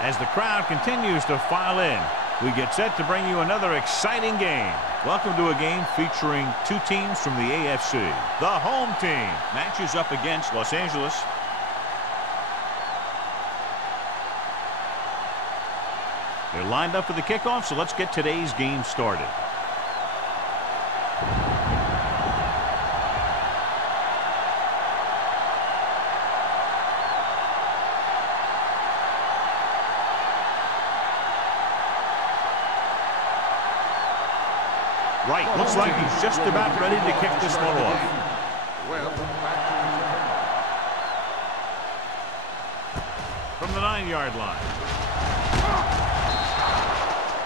As the crowd continues to file in, we get set to bring you another exciting game. Welcome to a game featuring two teams from the AFC. The home team matches up against Los Angeles. They're lined up for the kickoff, so let's get today's game started. Right, looks like he's just about ready to kick this one off. From the 9-yard line.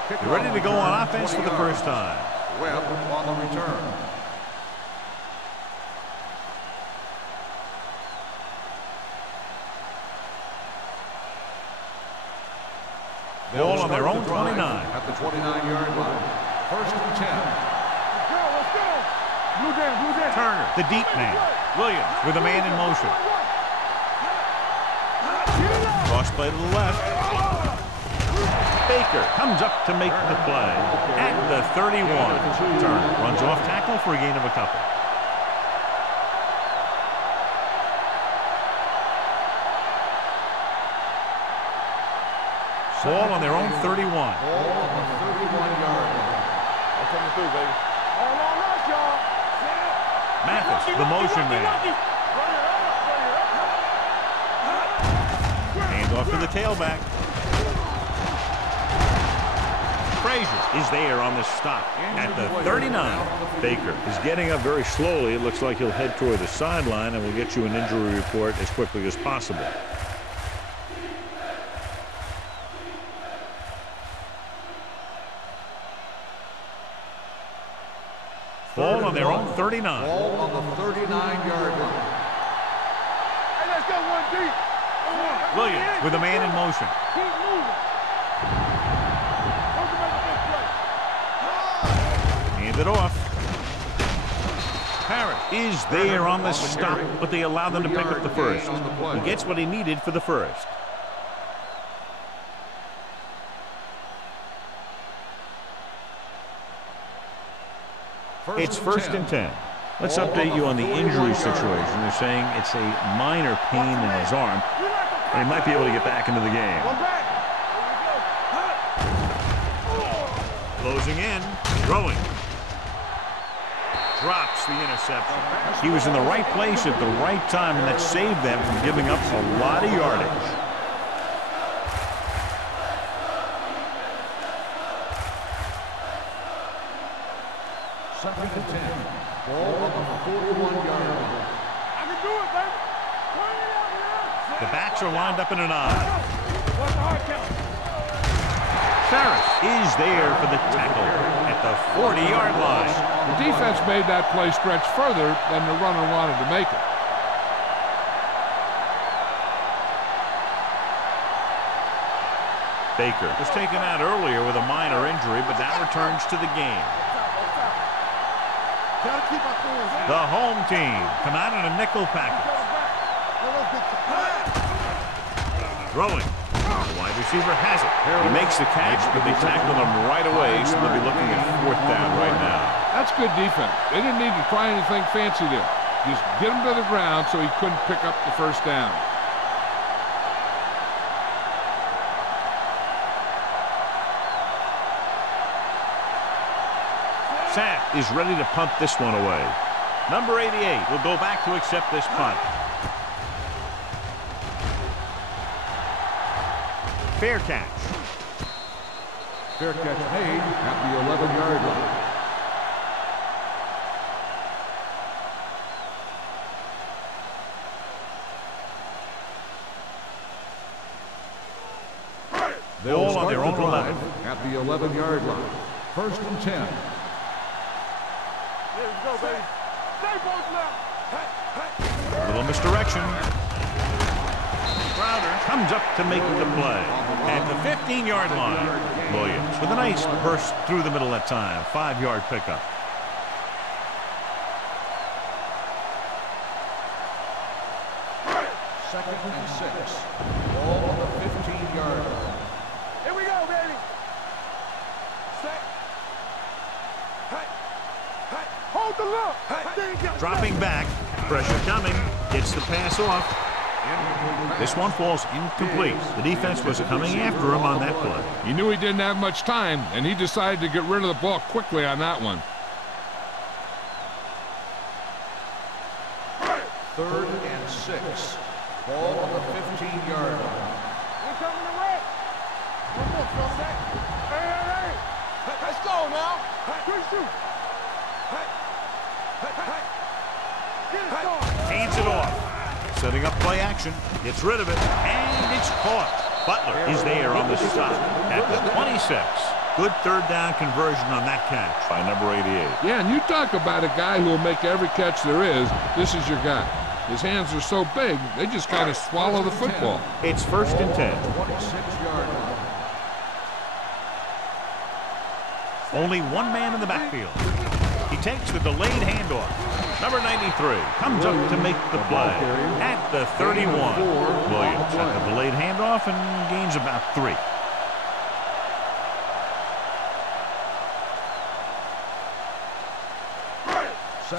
They're ready to go on offense for the first time. Webb on the return. Ball on their own 29. At the 29-yard line. First and 10. Let's go. Blue down. Turner, the deep man. Williams with a man in motion. Cross play to the left. Baker comes up to make the play. At the 31. Turner runs off tackle for a gain of a couple. Ball on their own 31. Ball on the 31-yard line. Coming through, baby. All on us, y'all. Mathis, the motion man. Hand off to the tailback. Frazier is there on the stop at the 39. Baker is getting up very slowly. It looks like he'll head toward the sideline, and we'll get you an injury report as quickly as possible. Ball on their own 39. Ball on the 39-yard line. Hey, let's go one deep. Williams with a man in motion. Keep moving. Hand it off. Parrott is there on the stop, but they allow them to pick up the first. He gets what he needed for the first. It's first and 10. Let's update you on the injury situation. They're saying it's a minor pain in his arm, and he might be able to get back into the game. Closing in, throwing. Drops the interception. He was in the right place at the right time, and that saved them from giving up a lot of yardage. Second and 10. Ball on the 41-yard line. I can do it, baby. The backs are lined up in an I. What's the hard count? Ferris is there for the tackle at the 40-yard line. The defense made that play stretch further than the runner wanted to make it. Baker was taken out earlier with a minor injury, but now returns to the game. The home team come out in a nickel package. Throwing. The wide receiver has it. He makes the catch, but they tackle him right away, so they'll be looking at fourth down right now. That's good defense. They didn't need to try anything fancy there. Just get him to the ground so he couldn't pick up the first down. Sapp is ready to punt this one away. Number 88 will go back to accept this punt. Fair catch. Fair catch made at the 11-yard line. Ball on their own 11. At the 11-yard line. First and 10. Let's go, baby. Stay both left. A little misdirection. Crowder comes up to make the play. At the 15-yard line, Williams with a nice burst through the middle that time. 5-yard pickup. Second and 6. Ball on the 15-yard line. Here we go, baby. Set. Hey. Hey. Hold the look. Hey. Dropping back. Pressure coming. Gets the pass off. This one falls incomplete. The defense was coming after him on that play. He knew he didn't have much time, and he decided to get rid of the ball quickly on that one. 3rd and 6. Ball on the 15-yard line. We're coming to red. One more, Phil. Hey. Let's go now. Good shoot. Hey. Get it started. Hands it off. Setting up play action. Gets rid of it. And it's caught. Butler is there on the stop at the 26. Good third down conversion on that catch by number 88. Yeah, and you talk about a guy who will make every catch there is. This is your guy. His hands are so big, they just kind of swallow the football. It's 1st and 10. 26-yard line. Only one man in the backfield. He takes the delayed handoff. Number 93 comes up to make the play at the 31. Williams at the delayed handoff and gains about 3.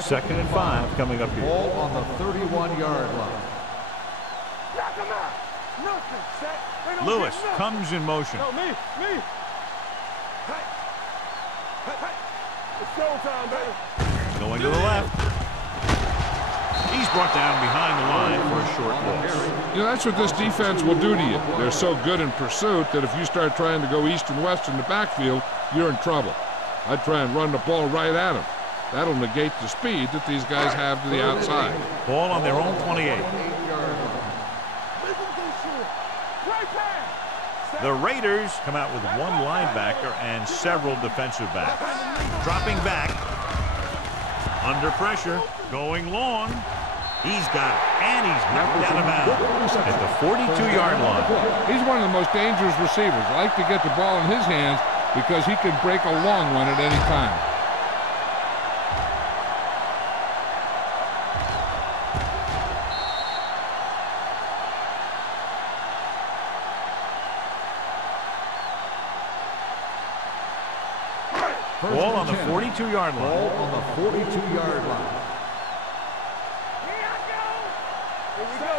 Second and 5 coming up here. Ball on the 31-yard line. Knock him out. Nothing. Set. They don't Lewis get nothing. comes in motion. No, me. Hey. It's showtime, baby. Going to the left. He's brought down behind the line for a short loss. You know, that's what this defense will do to you. They're so good in pursuit that if you start trying to go east and west in the backfield, you're in trouble. I'd try and run the ball right at them. That'll negate the speed that these guys have to the outside. Ball on their own 28. The Raiders come out with one linebacker and several defensive backs. Dropping back. Under pressure. Going long. He's got it. And he's knocked out of bounds at the 42-yard line. He's one of the most dangerous receivers. I like to get the ball in his hands because he can break a long one at any time. Ball on the 42-yard line. Ball on the 42-yard line. Here I go. Here we go.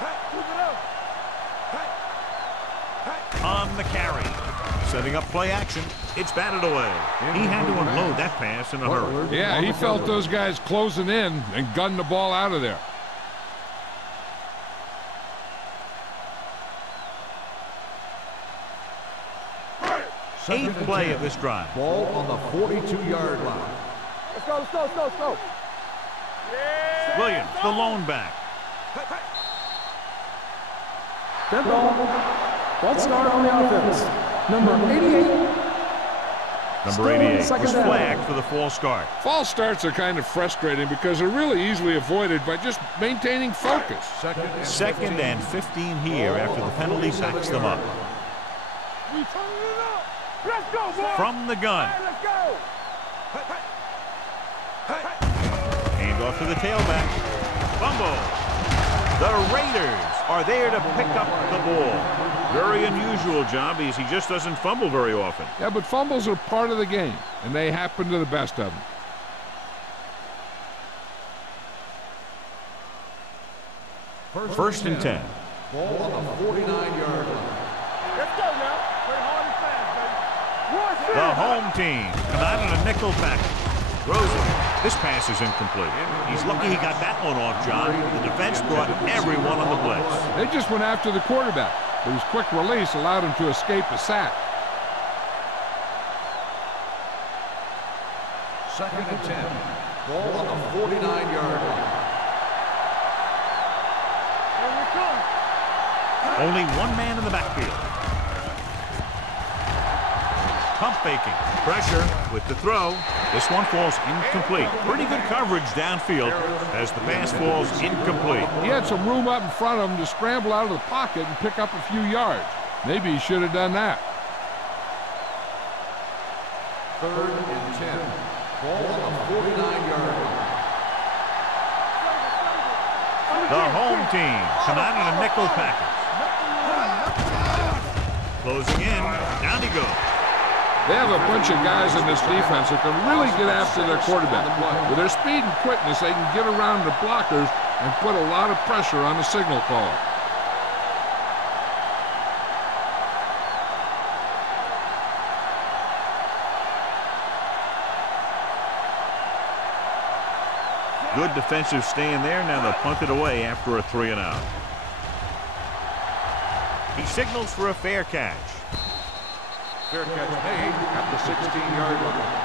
Hey, move it up. Hey. On the carry. Setting up play action. It's batted away. He had to unload that pass in a hurry. Yeah, he felt those guys closing in and gunned the ball out of there. Eighth play of this drive. Ball on the 42-yard line. Let's go. Yeah. Williams, the lone back. Dead ball. False start on the offense. Number 88. Number 88 was flagged for the false start. False starts are kind of frustrating because they're really easily avoided by just maintaining focus. Second and 15 here after the penalty backs them up. We turning it up. Let's go, boy. From the gun. Hey, let's go. Hand off to the tailback. Fumble. The Raiders are there to pick up the ball. Very unusual job because he just doesn't fumble very often. Yeah, but fumbles are part of the game, and they happen to the best of them. First and 10. Ball on the 49-yard line. Let's go now. Play hard and fast, baby. The home team come out in a nickel package. Rosen, this pass is incomplete. He's lucky he got that one off, John. The defense brought everyone on the blitz. They just went after the quarterback, but his quick release allowed him to escape a sack. Second and 10. Ball on the 49-yard line. Here we come. Only one man in the backfield. Pump faking. Pressure with the throw. This one falls incomplete. Pretty good coverage downfield as the pass falls incomplete. He had some room up in front of him to scramble out of the pocket and pick up a few yards. Maybe he should have done that. Third and 10. Ball on the 49-yard line. The home team come out in a nickel package. Closing in. Down he goes. They have a bunch of guys in this defense that can really get after their quarterback. With their speed and quickness, they can get around the blockers and put a lot of pressure on the signal caller. Good defensive stand there. Now they'll punt it away after a 3-and-out. He signals for a fair catch. Fair catch made at the 16-yard line.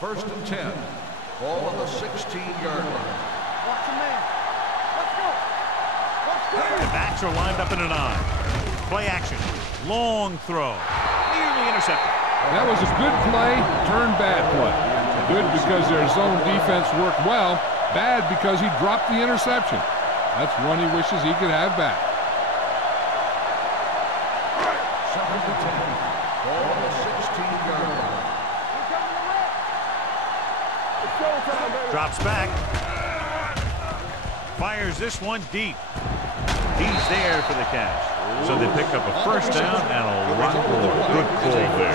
First and 10. Ball on the 16-yard line. Watch the man. Let's go. Let's go. The backs are lined up in an I. Play action. Long throw. Nearly intercepted. That was a good play, turned bad play. Good because their zone defense worked well. Bad because he dropped the interception. That's one he wishes he could have back. Second and 10. Ball on the 16-yard line. Drops back. Fires this one deep. He's there for the catch. So they pick up a first down and a lot more. Good call there.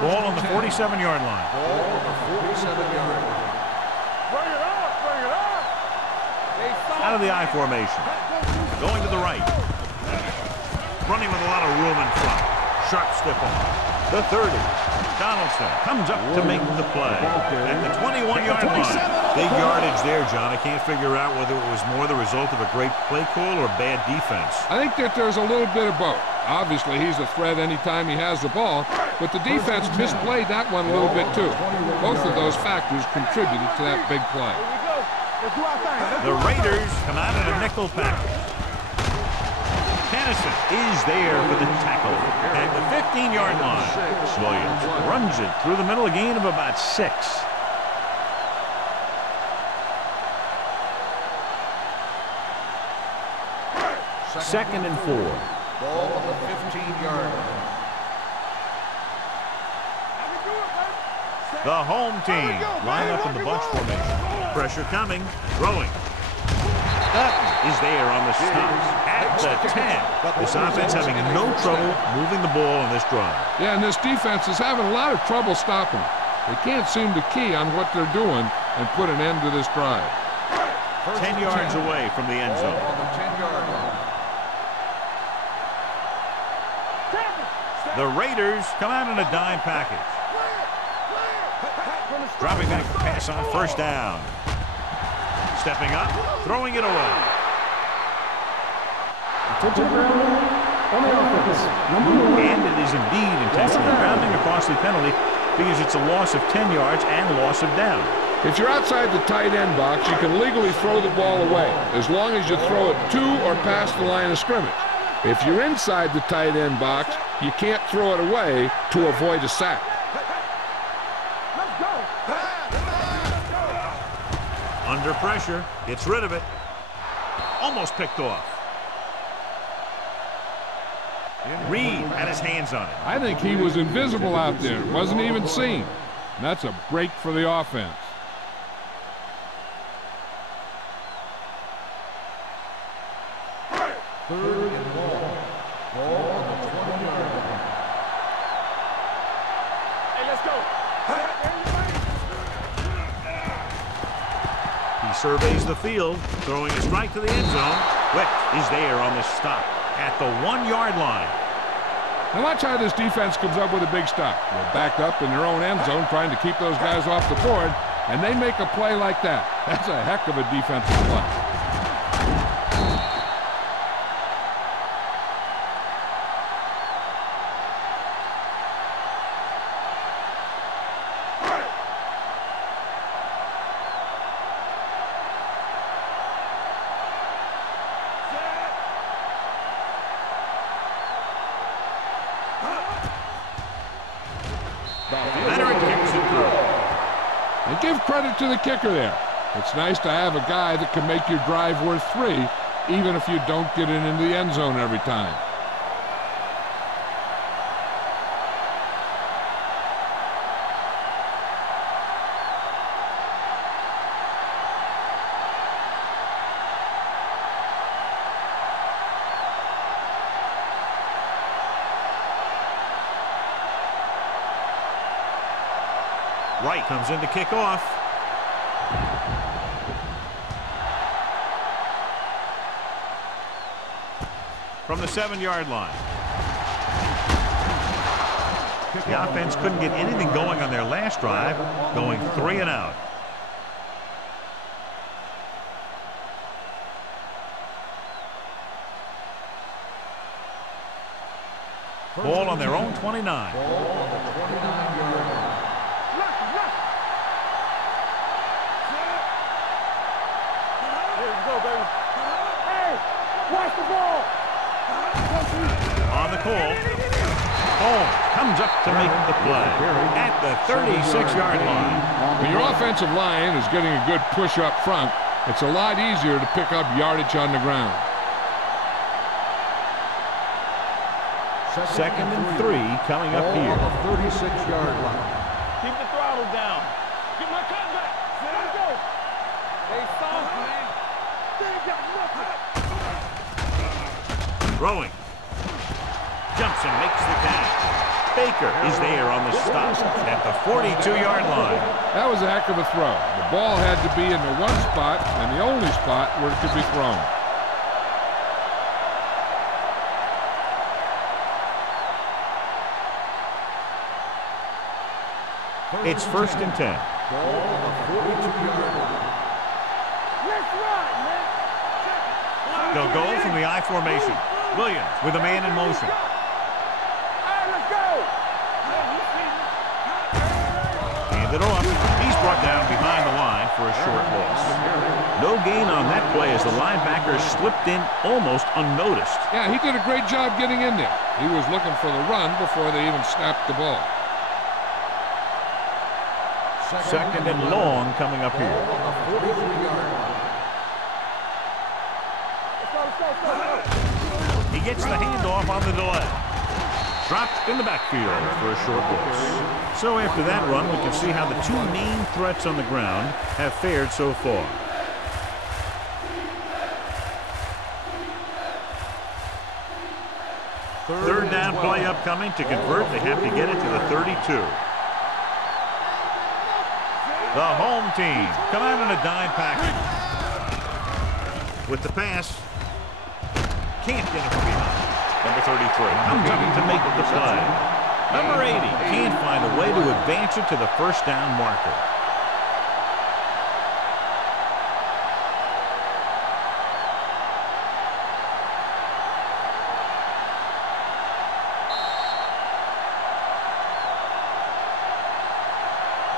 Ball on the 47-yard line. Ball on the 47-yard line. Bring it up. Bring it up. Out of the I formation. Going to the right. Running with a lot of room in front. Sharp step on. The 30. Donaldson comes up to make the play. At the 21-yard line. Big yardage there, John. I can't figure out whether it was more the result of a great play call or bad defense. I think that there's a little bit of both. Obviously, he's a threat anytime he has the ball, but the defense misplayed that one a little bit too. Both of those factors contributed to that big play. The Raiders come out in a nickel package. Tennison is there for the tackle at the 15-yard line. Williams runs it through the middle, a gain of about 6. Second and 4. Ball on the 15-yard line. The home team line up in the bunch formation. Pressure coming. Throwing. Dutton is there on the stop at the 10. This offense having no trouble moving the ball on this drive. Yeah, and this defense is having a lot of trouble stopping it. They can't seem to key on what they're doing and put an end to this drive. 10 yards away from the end zone. On the 10-yard line. The Raiders come out in a dime package. Dropping back to pass on first down. Stepping up, throwing it away. And it is indeed intentional grounding, a costly penalty because it's a loss of 10 yards and loss of down. If you're outside the tight end box, you can legally throw the ball away as long as you throw it to or past the line of scrimmage. If you're inside the tight end box, you can't throw it away to avoid a sack. Under pressure, gets rid of it. Almost picked off. Reed had his hands on it. I think he was invisible out there, wasn't even seen. And that's a break for the offense. Third and long. Ball on the 20-yard line. Hey, let's go. He surveys the field, throwing a strike to the end zone. Wick is there on the stop at the 1-yard line. Now watch how this defense comes up with a big stop. They're backed up in their own end zone trying to keep those guys off the board, and they make a play like that. That's a heck of a defensive play. And give credit to the kicker there. It's nice to have a guy that can make your drive worth 3 even if you don't get it into the end zone every time. Right comes in to kick off. From the 7-yard line. The offense couldn't get anything going on their last drive, going 3 and out. Ball on their own 29. Ball on the 29-yard line. Watch the ball. On the call. Ball comes up to make the play at the 36-yard line. When your offensive line is getting a good push up front, it's a lot easier to pick up yardage on the ground. 2nd and 3 coming up here. On the 36-yard line. Keep the throttle down. Get my cutback. Let's go. They soft, man. They ain't got nothing. Throwing. Jumps and makes the catch. Baker is there on the stop at the 42-yard line. That was a heck of a throw. The ball had to be in the one spot and the only spot where it could be thrown. It's 1st and 10. Ball on the 42-yard line. Let's ride, man. They'll go from the I formation. Williams with a man in motion. All right, let's go. Hand it off. He's brought down behind the line for a short loss. No gain on that play as the linebacker slipped in almost unnoticed. Yeah, he did a great job getting in there. He was looking for the run before they even snapped the ball. 2nd and long coming up here. Ball on the 43-yard line. He gets the handoff on the delay. Dropped in the backfield for a short loss. So after that run, we can see how the 2 main threats on the ground have fared so far. Third down play upcoming. To convert, they have to get it to the 32. The home team come out in a dime package. With the pass. Can't get it from behind. Number 33 comes up to make the play. Number 80 can't find a way to advance it to the first down marker.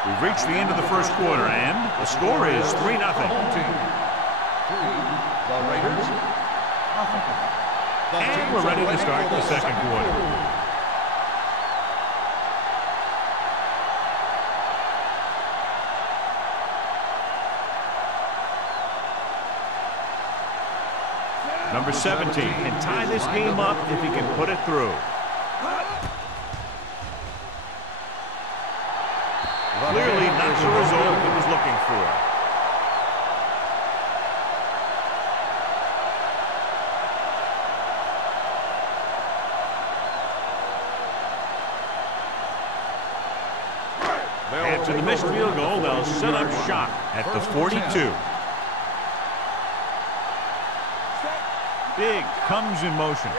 We've reached the end of the first quarter, and the score is 3-0. Home team. 3. The Raiders. Nothing. And we're ready to start the second quarter. Number 17 can tie this game up if he can put it through. Clearly not the result he was looking for. After the missed field goal, they'll set up shop at the 42. Big comes in motion.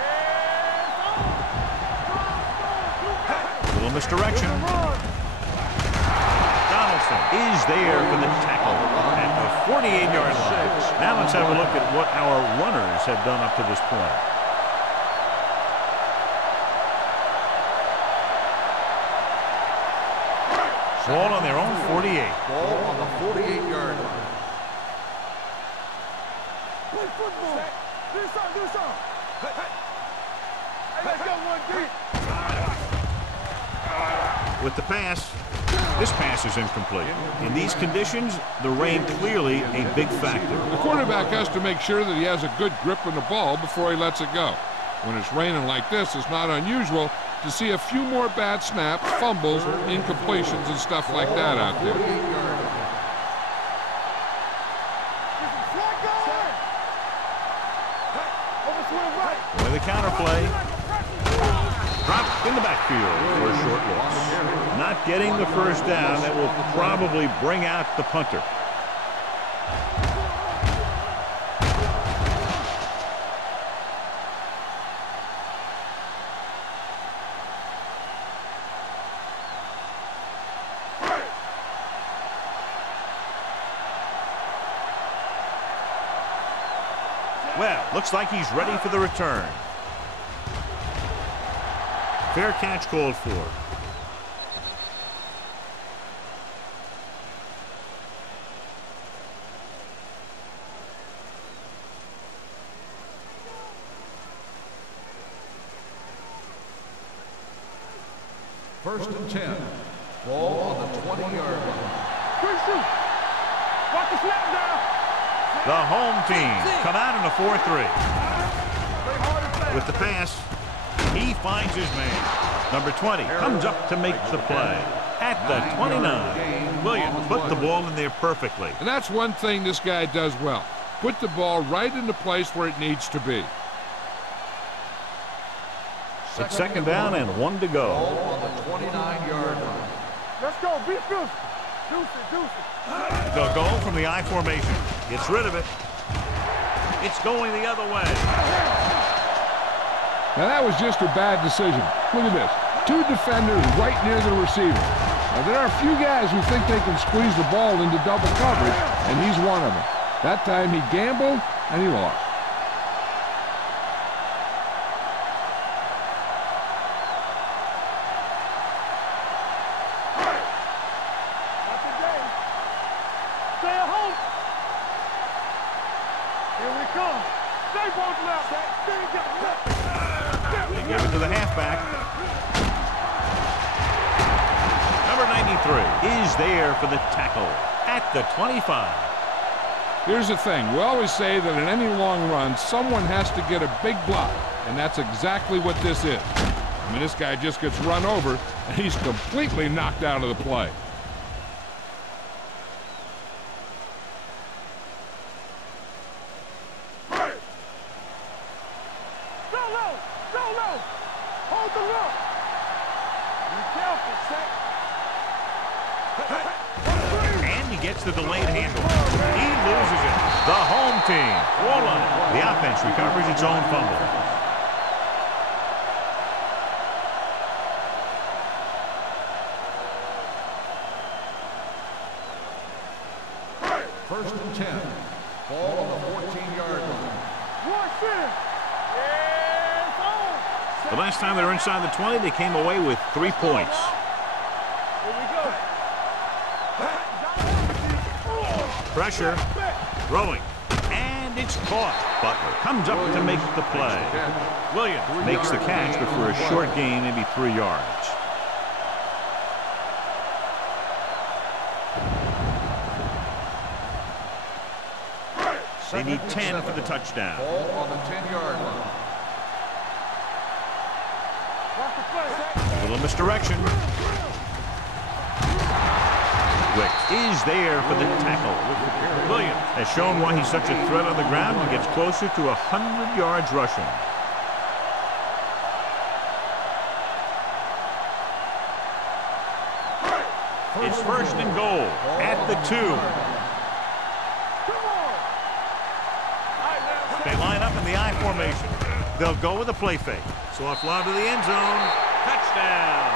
Little misdirection. Donaldson is there for the tackle at the 48-yard line. Now let's have a look at what our runners have done up to this point. Ball on their own 48. Ball on the 48-yard line. Play football. Do something, do something. Hey, let's go 1 deep. with the pass. This pass is incomplete. In these conditions, the rain clearly a big factor. The quarterback has to make sure that he has a good grip on the ball before he lets it go. When it's raining like this, it's not unusual to see a few more bad snaps, fumbles, incompletions, and stuff like that out there. With a counter play. Dropped in the backfield for a short loss. Not getting the first down. That will probably bring out the punter. Well, looks like he's ready for the return. Fair catch called for. First and 10. Ball on the 20-yard line. Good shoot. Watch the snap down. The home team come out in a 4-3. With the pass, he finds his man. Number 20 comes up to make the play. At the 29, Williams put the ball in there perfectly. And that's one thing this guy does well. Put the ball right in the place where it needs to be. It's second down and 1 to go. Ball on the 29-yard line. Let's go. Be physical. Deuce it. They'll go from the I formation. Gets rid of it. It's going the other way. Now that was just a bad decision. Look at this. 2 defenders right near the receiver. Now there are a few guys who think they can squeeze the ball into double coverage, and he's one of them. That time he gambled, and he lost. They give it to the halfback. Number 93 is there for the tackle at the 25. Here's the thing. We always say that in any long run, someone has to get a big block, and that's exactly what this is. I mean, this guy just gets run over, and he's completely knocked out of the play. And he gets the delayed handle. He loses it. The home team. The offense recovers its own fumble. First and 10. Ball on the 14-yard line. The last time they were inside the 20, they came away with 3 points. Pressure, throwing, and it's caught. Butler comes up to make the play. Williams makes the catch, but for a short gain, maybe 3 yards. They need 10 for the touchdown. Ball on the 10-yard line. A little misdirection. Wick is there for the tackle. Williams has shown why he's such a threat on the ground and gets closer to 100 yards rushing. It's first and goal at the 2. They line up in the I formation. They'll go with a play fake. So off line to the end zone. Touchdown.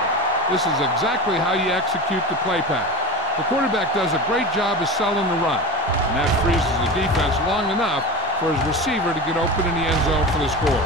This is exactly how you execute the play pass. The quarterback does a great job of selling the run, and that freezes the defense long enough for his receiver to get open in the end zone for the score.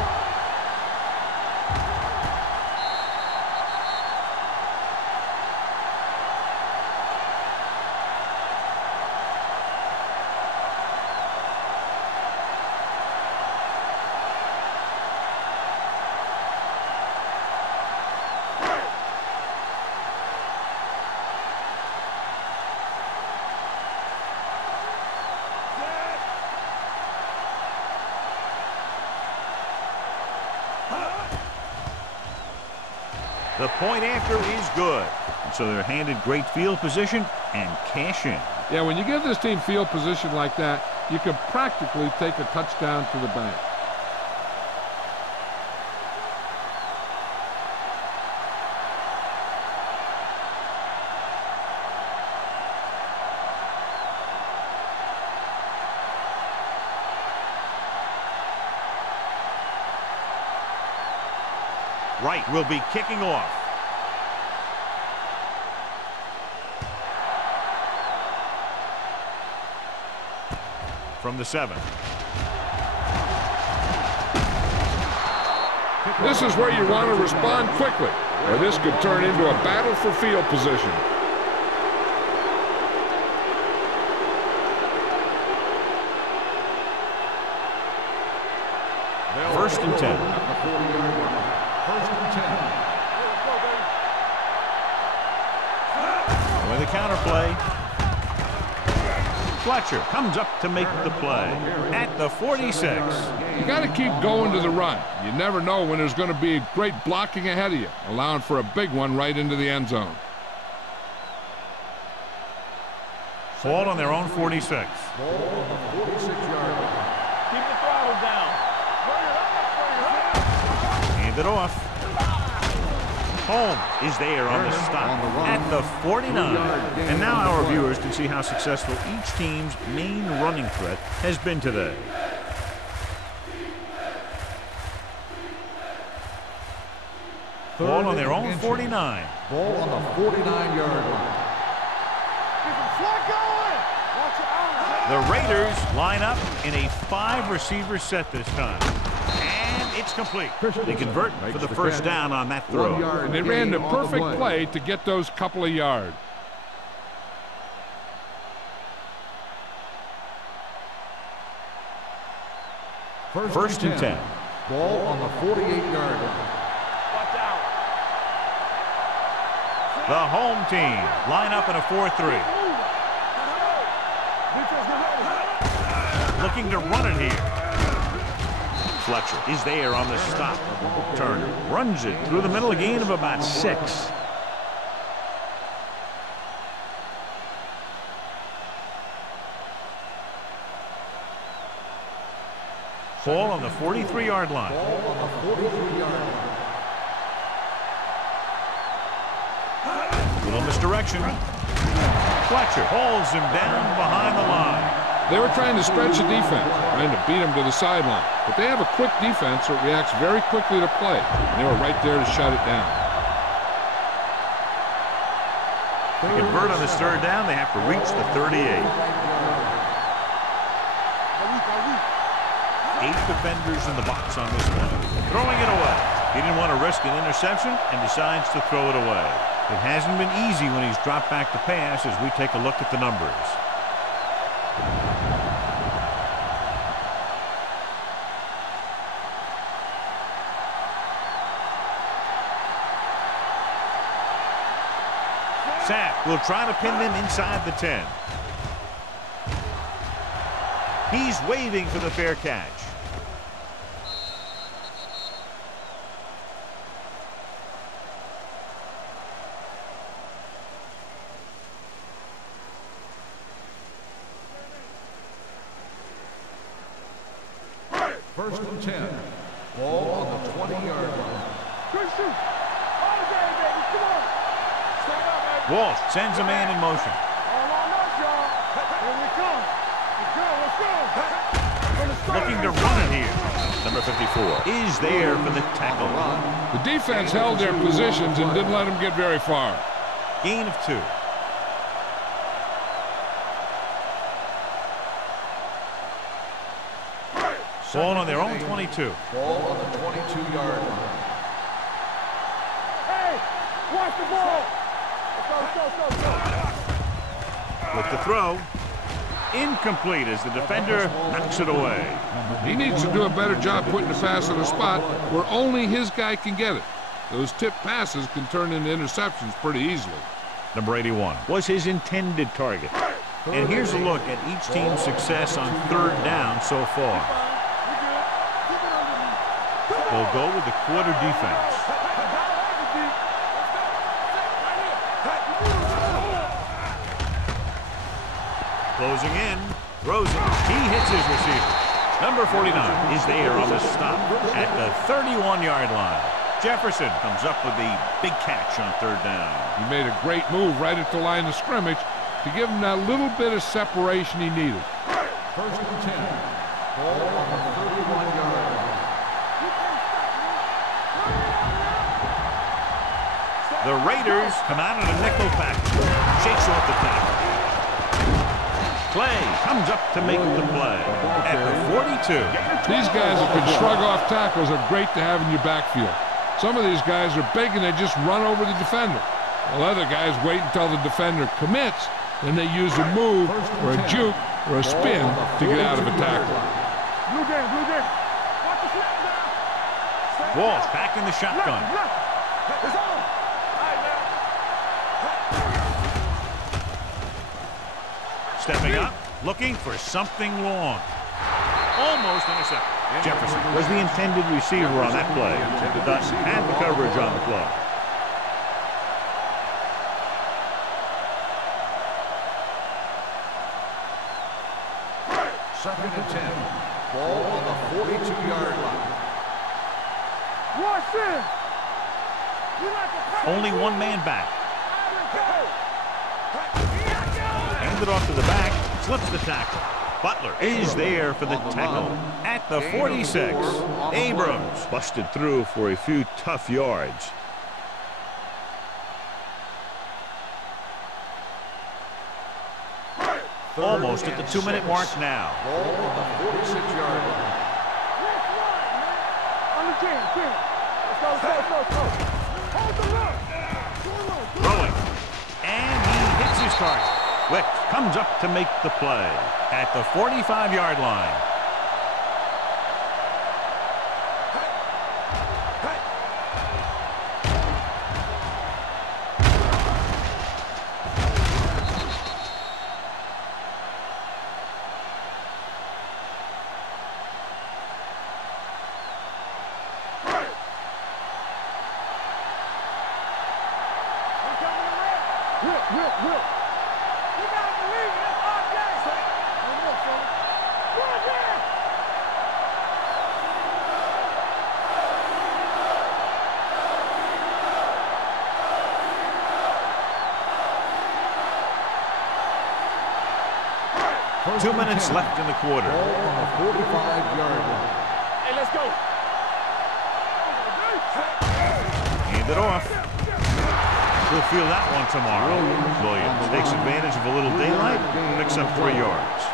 The point after is good. So they're handed great field position and cash in. Yeah, when you give this team field position like that, you can practically take a touchdown to the bank. Wright will be kicking off. From the 7. This is where you want to respond quickly, or this could turn into a battle for field position. First and 10. First and 10. With a counter play. Fletcher comes up to make the play at the 46. You got to keep going to the run. You never know when there's going to be great blocking ahead of you, allowing for a big one right into the end zone. Ball on their own 46. Ball on the 46-yard line. Keep the throttle down. Hand it off. Holm is there on the stop at the 49. And now our viewers can see how successful each team's main running threat has been today. Ball on their own 49. Ball on the 49-yard line. The Raiders line up in a 5-receiver set this time. And it's complete. They convert for the first down on that throw. And they ran the perfect play to get those couple of yards. First and 10. Ball on the 48-yard line. Watch out. The home team line up in a 4-3. Looking to run it here. Fletcher is there on the stop. Turner runs it through the middle, a gain of about 6. Ball on the 43-yard line. Ball on the 43-yard line. Little misdirection. Fletcher hauls him down behind the line. They were trying to stretch the defense, trying to beat him to the sideline. But they have a quick defense that reacts very quickly to play. And they were right there to shut it down. To convert on this third down, they have to reach the 38. 8 defenders in the box on this one. Throwing it away. He didn't want to risk an interception and decides to throw it away. It hasn't been easy when he's dropped back to pass as we take a look at the numbers. Sapp will try to pin them inside the 10. He's waving for the fair catch. First and 10. Ball on the 20-yard line. Walsh sends a man in motion. Looking to run it here. Number 54 is there for the tackle. The defense held their positions and didn't let them get very far. Gain of 2. Ball on their own 22. Ball on the 22-yard line. Hey, watch the ball. With the throw. Incomplete as the defender knocks it away. He needs to do a better job putting the pass in a spot where only his guy can get it. Those tip passes can turn into interceptions pretty easily. Number 81 was his intended target. And here's a look at each team's success on third down so far. They'll go with the quarter defense. Closing in. Throws it. He hits his receiver. Number 49 is there on the stop at the 31-yard line. Jefferson comes up with the big catch on 3rd down. He made a great move right at the line of scrimmage to give him that little bit of separation he needed. 1st and 10. Ball on the 31-yard line. The Raiders come out in a nickel package. Shakes off the tackle. Clay comes up to make the play at the 42. These guys that can shrug off tackles are great to have in your backfield. Some of these guys are big and they just run over the defender. While other guys wait until the defender commits, then they use a move or a juke or a spin to get out of a tackle. Blue game, blue game. Watch the snap down. Walsh back in the shotgun. It's on. Stepping up, looking for something long. Almost intercepted. Jefferson was the intended receiver on that play. Thus had the coverage on the play. Second and 10. Ball on the 42-yard line. Watch this. Only one man back. Handed off to the back, slips the tackle. Butler is there for the tackle at the 46. Abrams Busted through for a few tough yards. almost at the 2-minute mark now. Ball on the 46-yard line. Throwing. And he hits his target. Wick comes up to make the play at the 45-yard line. Two minutes left in the quarter. Ball on the 45-yard line. Hey, let's go. Hand it off. We'll feel that one tomorrow. Williams takes advantage of a little daylight, picks up 3 yards.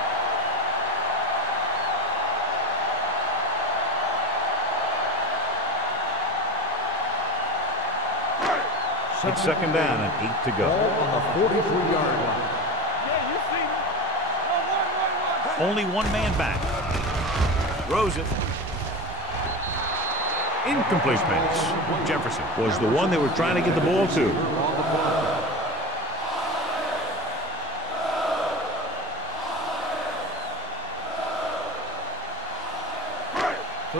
It's second down and 8 to go. Ball on the 43-yard line. Only one man back. Throws it. Incomplete pass. Jefferson Was the one they were trying to get the ball to.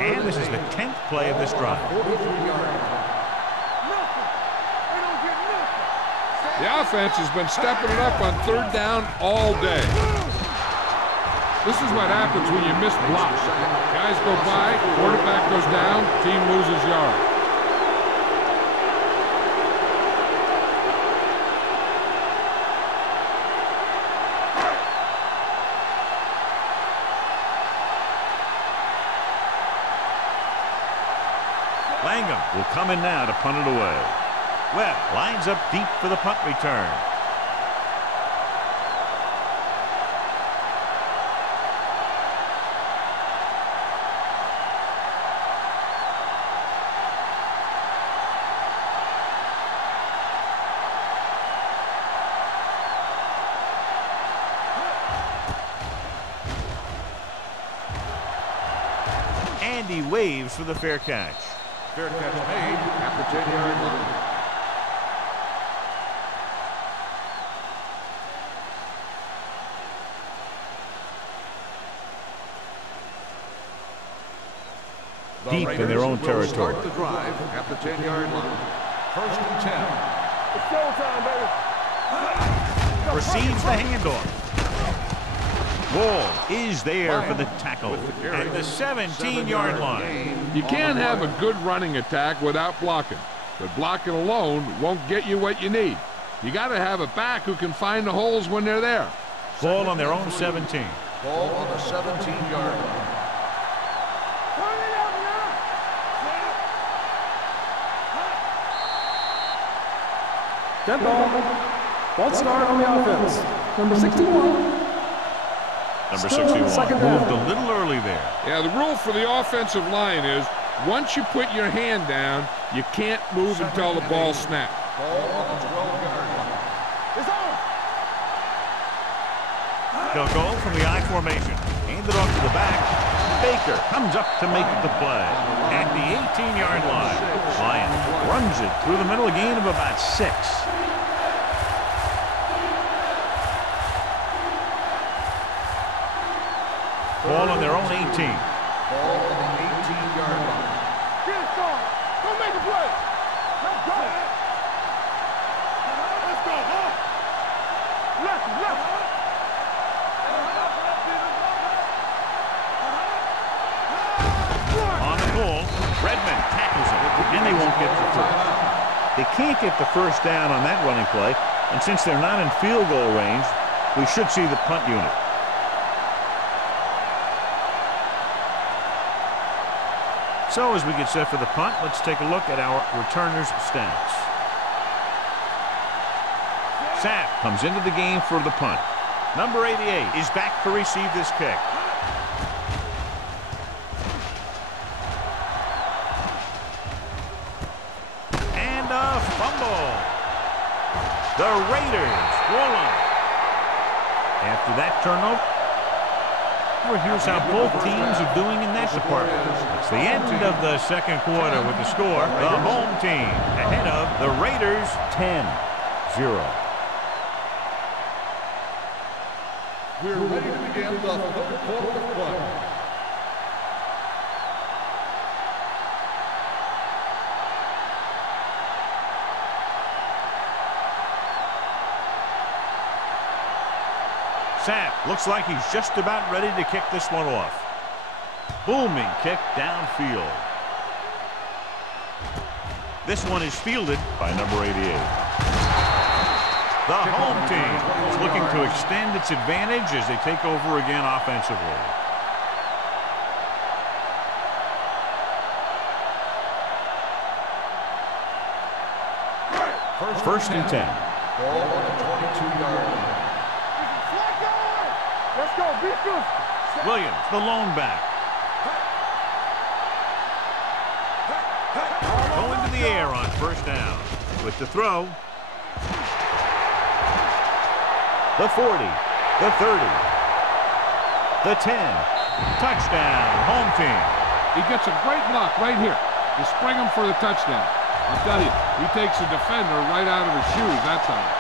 And this is the 10th play of this drive. 43-yard line. The offense has been stepping it up on third down all day. This is what happens when you miss blocks. Guys go by, quarterback goes down, team loses yards. Langham will come in now to punt it away. Webb lines up deep for the punt return. And he waves for the fair catch. Fair catch made at the 10-yard line. Deep in their own territory. Start the drive at the 10-yard line. First and 10. It's showtime, baby. Receives the handoff. Wall is there for the tackle at the 17-yard line. You can't have a good running attack without blocking, but blocking alone won't get you what you need. You got to have a back who can find the holes when they're there. Ball on their own 17. Ball on the 17-yard line. Dead ball. False start on the offense. Number 61. Number Still 61 second down. moved a little early there. Yeah, the rule for the offensive line is once you put your hand down, you can't move until the ball snaps. Ball on the 12-yard line. It's on. They'll go from the I formation. Hand it off to the back. Baker comes up to make the play at the 18-yard line. Lions runs it through the middle, a gain of about 6. Ball on their own 18. Ball on the 18-yard line. Get it started. Go make a play. Let's go. Let's go, huh? Left, left. On the goal, Redmond tackles it, and they won't get the first. They can't get the first down on that running play, and since they're not in field goal range, we should see the punt unit. So as we get set for the punt, let's take a look at our returners' stats. Sapp comes into the game for the punt. Number 88 is back to receive this kick. And a fumble. The Raiders roll on. After that turnover, here's how both teams are doing in that department. It's the end of the second quarter with the score. The home team ahead of the Raiders 10-0. We're ready to begin the third quarter of play. Sapp looks like he's just about ready to kick this one off. Booming kick downfield. This one is fielded by number 88. The home team is looking to extend its advantage as they take over again offensively. First and 10. Ball on the 22-yard line. Let's go, beat this. Williams, the lone back. Going to the air on first down. With the throw. The 40, the 30, the 10. Touchdown, home team. He gets a great block right here to spring him for the touchdown. I'll tell you, he takes a defender right out of his shoes that time.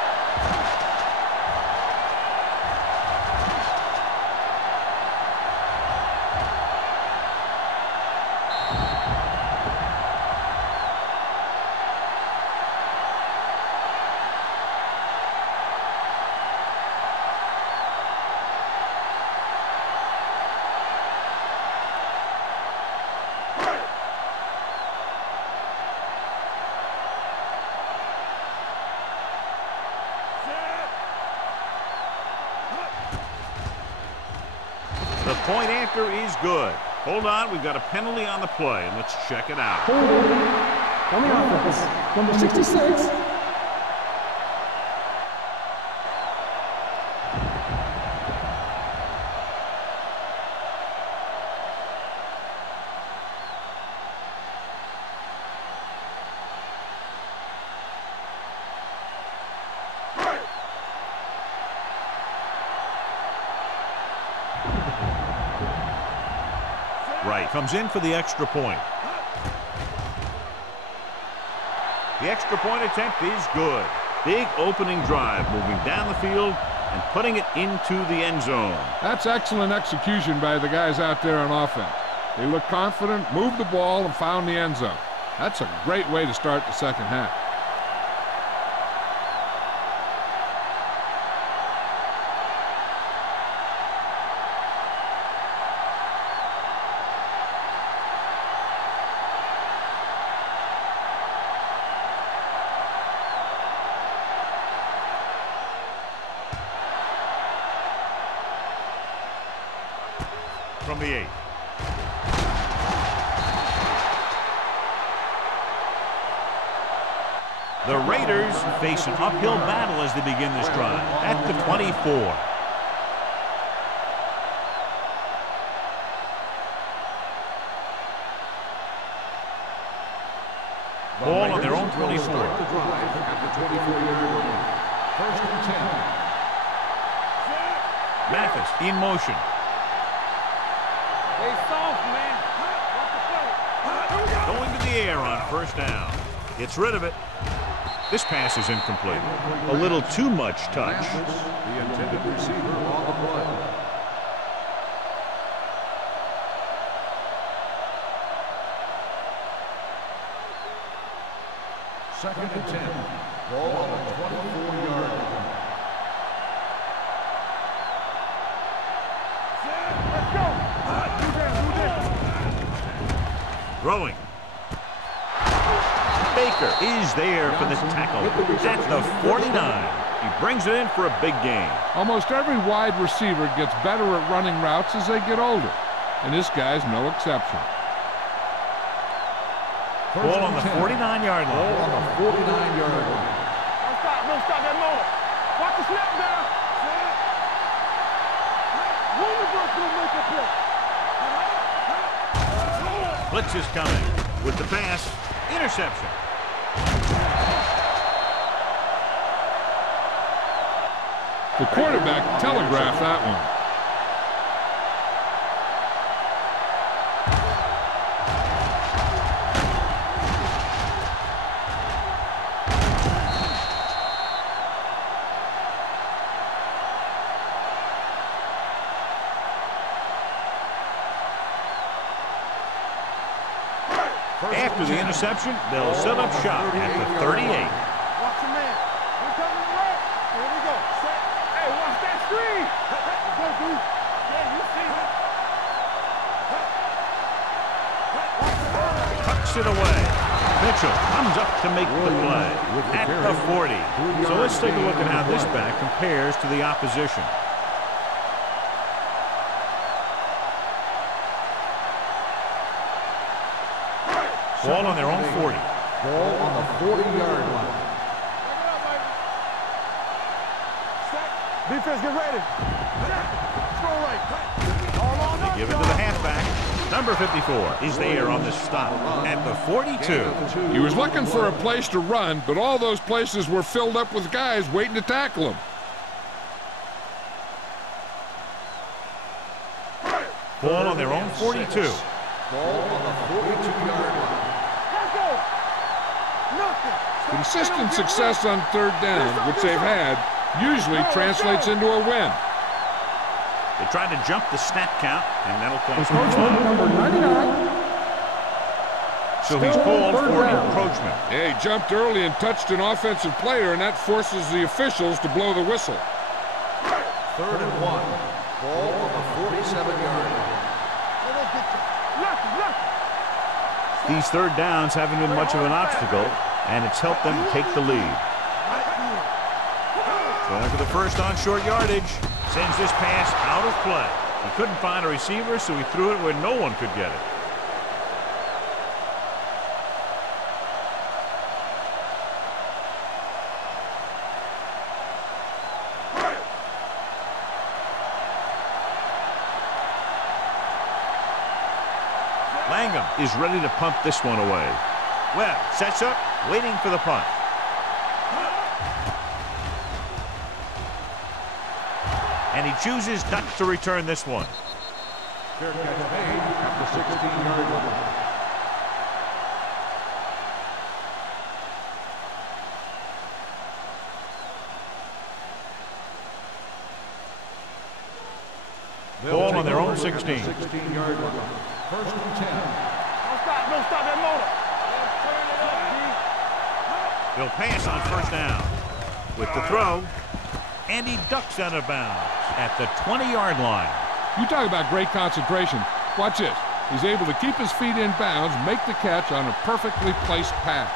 The point after is good. Hold on, we've got a penalty on the play, and let's check it out. Holding on the offense. Number 66. Right, comes in for the extra point. The extra point attempt is good. Big opening drive, moving down the field and putting it into the end zone. That's excellent execution by the guys out there on offense. They looked confident, moved the ball, and found the end zone. That's a great way to start the second half. from the 8. The Raiders face an uphill battle as they begin this drive at the 24. Ball on their own 24. Start the drive at the 24-yard line. 1st and 10. Mathis in motion. Hey, soft, man. Going to the air on 1st down. Gets rid of it. This pass is incomplete. A little too much touch. Mathis, the intended receiver on the play. Second and 10. Ball on the 24-yard line. Let's go. Throwing. Baker is there for the tackle at the 49. He brings it in for a big gain. Almost every wide receiver gets better at running routes as they get older, and this guy's no exception. Ball on the 49-yard Ball line. on the 49-yard line. Don't stop that motor. Watch the snap down. Wonderful to make a play. Blitz is coming with the pass. Interception. The quarterback telegraphed that one. After the interception, they'll set up shop at the 38. Watch the man. We're coming to right. Here we go. Set. Hey, watch that screen. Go, dude. Yeah, you see it. Tucks it away. Mitchell comes up to make the play at the 40. So let's take a look at how this back compares to the opposition. Ball on their own 40. Ball on the 40-yard line. Defense, get ready. Throw right. All on They up, give it to the halfback. Number 54 is there on the stop at the 42. He was looking for a place to run, but all those places were filled up with guys waiting to tackle him. Ball on their own 42. Ball on the 42-yard line. Consistent success on 3rd down, which they've had, usually translates into a win. They tried to jump the snap count, and that'll cost them. Encroachment number 99. So he's called for encroachment. Yeah, he jumped early and touched an offensive player, and that forces the officials to blow the whistle. 3rd and 1. Ball on the 47-yard line. These 3rd downs haven't been much of an obstacle, and it's helped them to take the lead. Going for the first on short yardage. Sends this pass out of play. He couldn't find a receiver, so he threw it where no one could get it. Langham is ready to punt this one away. Webb sets up, waiting for the punt. And he chooses not to return this one. Fair catch made at the 16-yard line. Ball on their own 16. 16-yard line. 1st and 10. Don't stop that motor. They'll pass on 1st down. With the throw, and he ducks out of bounds at the 20-yard line. You talk about great concentration. Watch this. He's able to keep his feet in bounds, make the catch on a perfectly placed pass.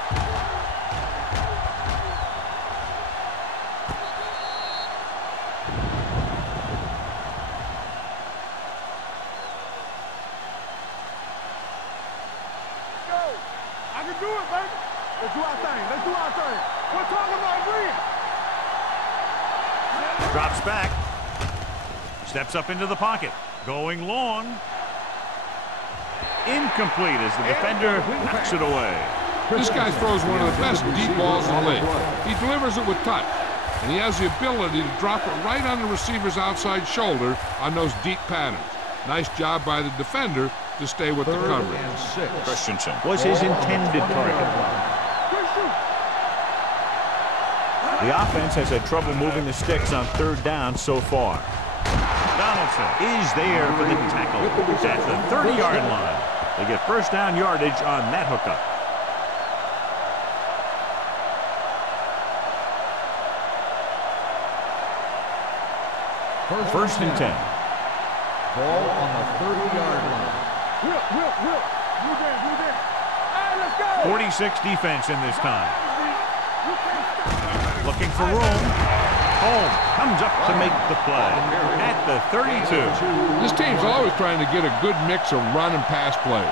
Let's do it, baby. Let's do our thing. Let's do our thing. We're talking about agreeing. Drops back. Steps up into the pocket. Going long. Incomplete as the defender knocks it away. This guy throws one of the best deep balls in the league. He delivers it with touch, and he has the ability to drop it right on the receiver's outside shoulder on those deep patterns. Nice job by the defender to stay with the coverage. Christensen was his intended target. The offense has had trouble moving the sticks on third down so far. Donaldson is there for the tackle at the 30-yard line. They get first down yardage on that hookup. First and 10. Ball on the 30-yard line. Whip. Move in. Hey, let's go. 46 defense in this time. Looking for room. Home comes up to make the play at the 32. This team's always trying to get a good mix of run and pass plays.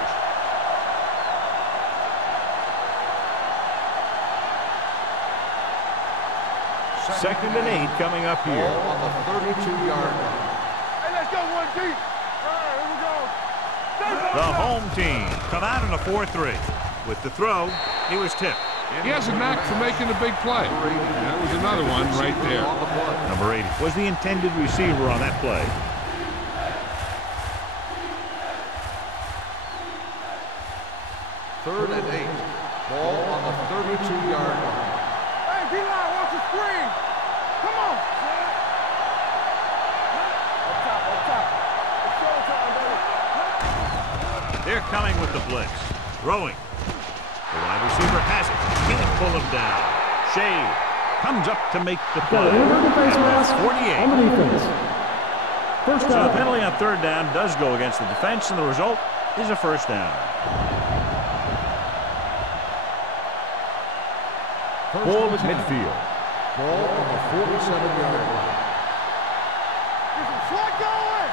Second and 8 coming up here. Ball on the 32-yard line. Hey, let's go one deep. All right, here we go. The home team come out in a 4-3. With the throw, he was tipped. He has a knack for making a big play. That was another one right there. Number 80 was the intended receiver on that play. Third and 8. Ball on the 32-yard line. Hey, D-line wants to screen. Come on. Up top. It's showtime, baby. They're coming with the blitz. Throwing. The wide receiver has it. Can't pull him down. Shea comes up to make the play. At the 48. On the defense. First So the down. penalty on third down does go against the defense, and the result is a first down. Ball with midfield. Ball on the 47-yard line. There's a slot going.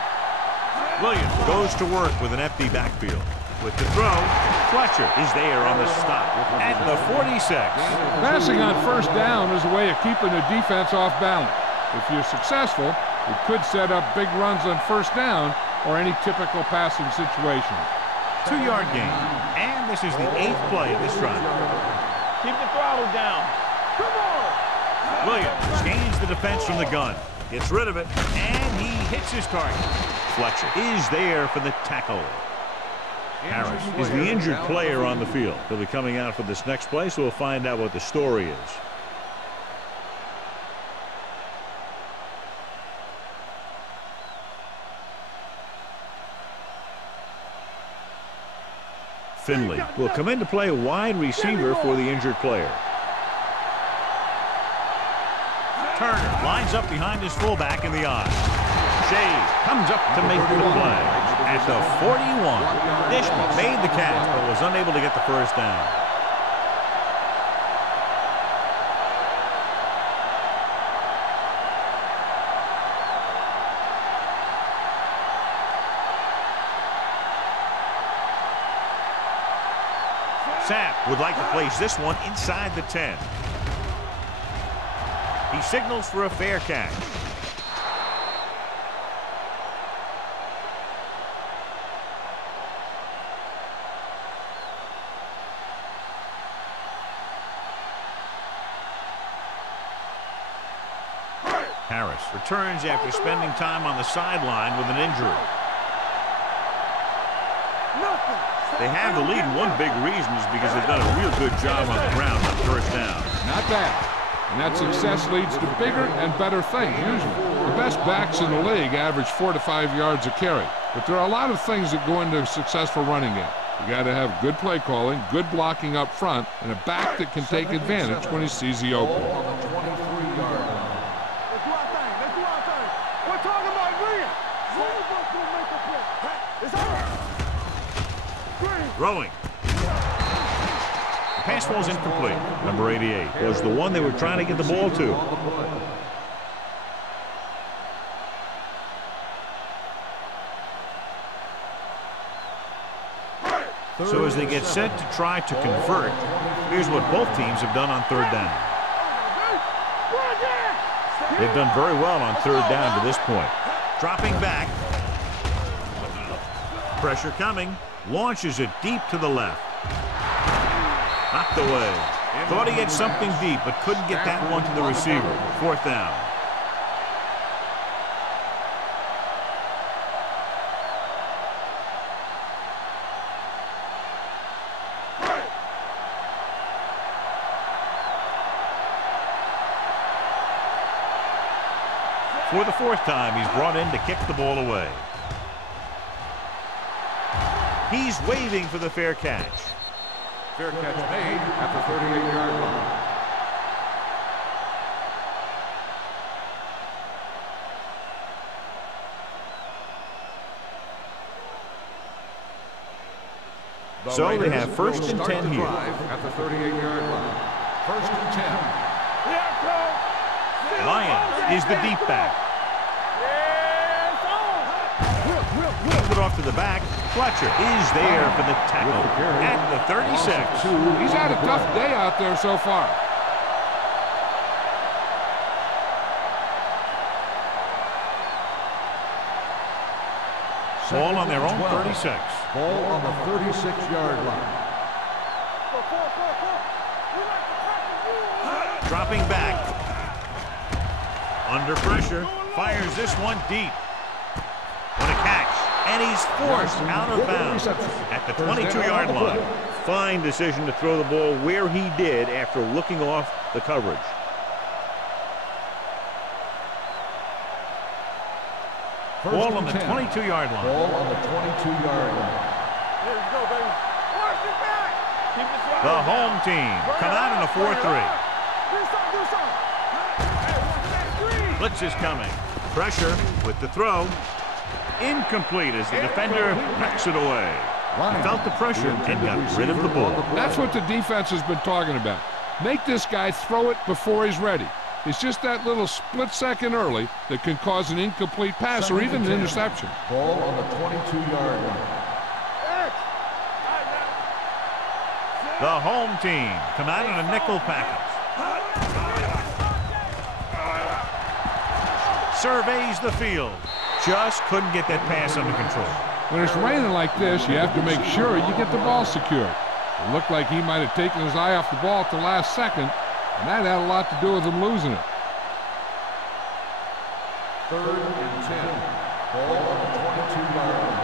Williams goes to work with an empty backfield. With the throw, Fletcher is there on the stop at the 46. Passing on first down is a way of keeping the defense off balance. If you're successful, it could set up big runs on first down or any typical passing situation. 2-yard gain. And this is the 8th play of this run. Keep the throttle down. Come on. Williams gains the defense from the gun. Gets rid of it, and he hits his target. Fletcher is there for the tackle. Harris is the injured player on the field. He'll be coming out for this next play, so we'll find out what the story is. Finley will come in to play wide receiver for the injured player. Turner lines up behind his fullback in the I. Shea comes up to make the play at the 41. Dishman made the catch but was unable to get the first down. Sapp would like to place this one inside the 10. He signals for a fair catch. Harris returns after spending time on the sideline with an injury. They have the lead, and one big reason is because they've done a real good job on the ground on first down. Not bad. And that success leads to bigger and better things, usually. The best backs in the league average 4 to 5 yards a carry. But there are a lot of things that go into a successful running game. You got to have good play calling, good blocking up front, and a back that can take advantage when he sees the opening. Ball on the 23-yard line. Let's do our thing. Let's do our thing. We're talking about agreeing. It's over. Throwing. The pass ball's incomplete. Number 88 was the one they were trying to get the ball to. So as they get set to try to convert, here's what both teams have done on third down. They've done very well on third down to this point. Dropping back. Pressure coming. Launches it deep to the left. Knocked away. Thought he had something deep, but couldn't get that one to the receiver. Fourth down. For the fourth time, he's brought in to kick the ball away. He's waving for the fair catch. Fair catch made at the 38-yard line. So they have first and 10 here. At the 38-yard line. First and 10. Lyons is the deep back. It off to the back. Fletcher is there for the tackle at the 36. He's had a tough day out there so far. Ball on their own 36. Ball on the 36-yard line. Dropping back. Under pressure. Fires this one deep. What a catch. And he's forced out of bounds at the 22-yard line. Fine decision to throw the ball where he did after looking off the coverage. Ball on the 22-yard line. Ball on the 22-yard line. The home team come out in a 4-3. Blitz is coming. Pressure with the throw. Incomplete as the defender knocks it away. He felt the pressure and got rid of the ball. That's what the defense has been talking about. Make this guy throw it before he's ready. It's just that little split second early that can cause an incomplete pass or even an interception. Ball on the 22-yard line. The home team come out in a nickel package. Surveys the field. Just couldn't get that pass under control. When it's raining like this, you have to make sure you get the ball secured. It looked like he might have taken his eye off the ball at the last second, and that had a lot to do with him losing it. Third and 10. Ball on the 22-yard line.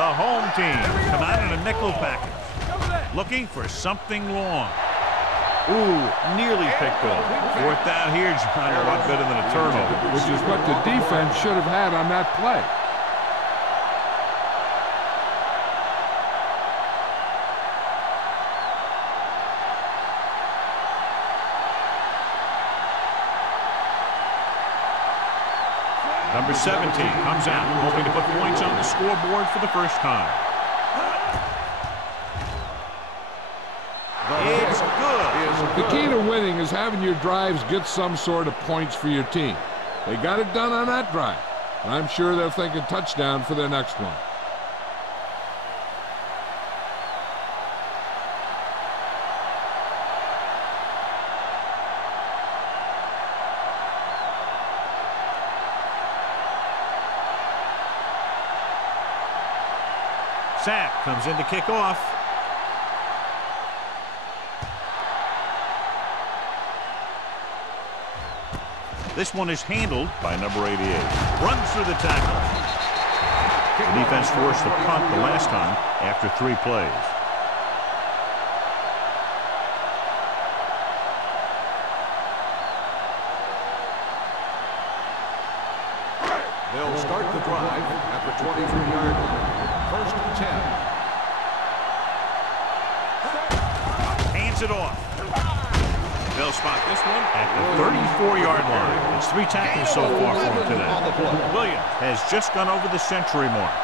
The home team come out in a nickel package. Looking for something long. Ooh, nearly picked off. Fourth down here, John, a lot better than a turnover. Which is what the defense should have had on that play. Number 17 comes out, hoping to put points on the scoreboard for the first time. It's good. The key to winning is having your drives get some sort of points for your team. They got it done on that drive, and I'm sure they're thinking touchdown for their next one. Sapp comes in to kick off. This one is handled by number 88. Runs through the tackle. The defense forced a punt the last time after 3 plays. They'll start the drive at the 23-yard line. First and 10. Hands it off. They'll spot this one at the 34-yard line. It's 3 tackles so far for him today. Williams has just gone over the century mark.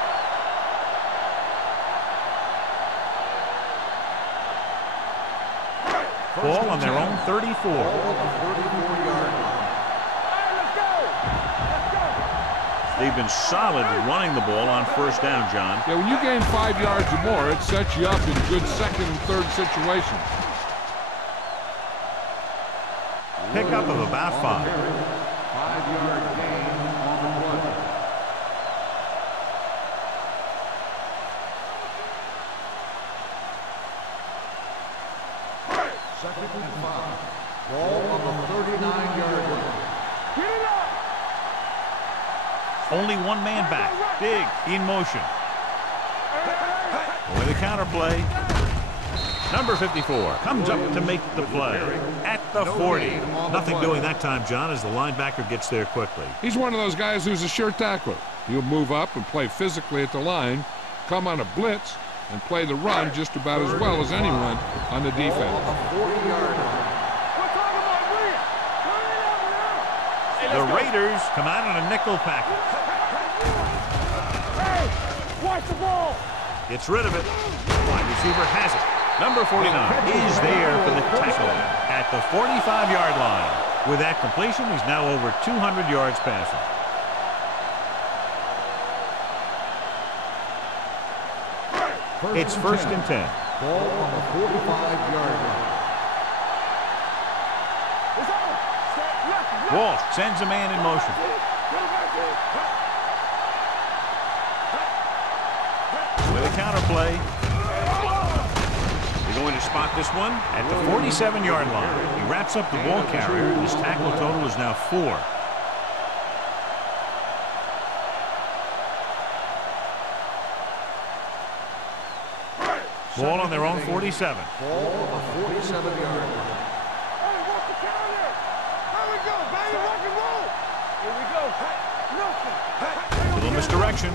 Ball on their own 34. They've been solid running the ball on first down, John. Yeah, when you gain 5 yards or more, it sets you up in good second and third situations. Pickup of about 5. 5-yard gain on the play. Second and 5. Ball on the 39-yard line. Get it up. Only one man back. Big in motion. With a counter play. Number 54 comes up to make the play at the 40. Nothing doing that time, John, as the linebacker gets there quickly. He's one of those guys who's a sure tackler. He'll move up and play physically at the line, come on a blitz, and play the run just about as well as anyone on the defense. The Raiders come out on a nickel package. Hey, watch the ball. Gets rid of it. Wide receiver has it. Number 49 is there for the tackle at the 45-yard line. With that completion, he's now over 200 yards passing. It's first and 10. Ball on the 45-yard line. Walsh sends a man in motion. With a counter play. They're going to spot this one at the 47-yard line. He wraps up the ball carrier. His tackle total is now 4. Ball on their own 47. Ball on the 47-yard line. Hey, what's the counter? There we go, baby, rock and roll. Here we go. Nothing. Little misdirection.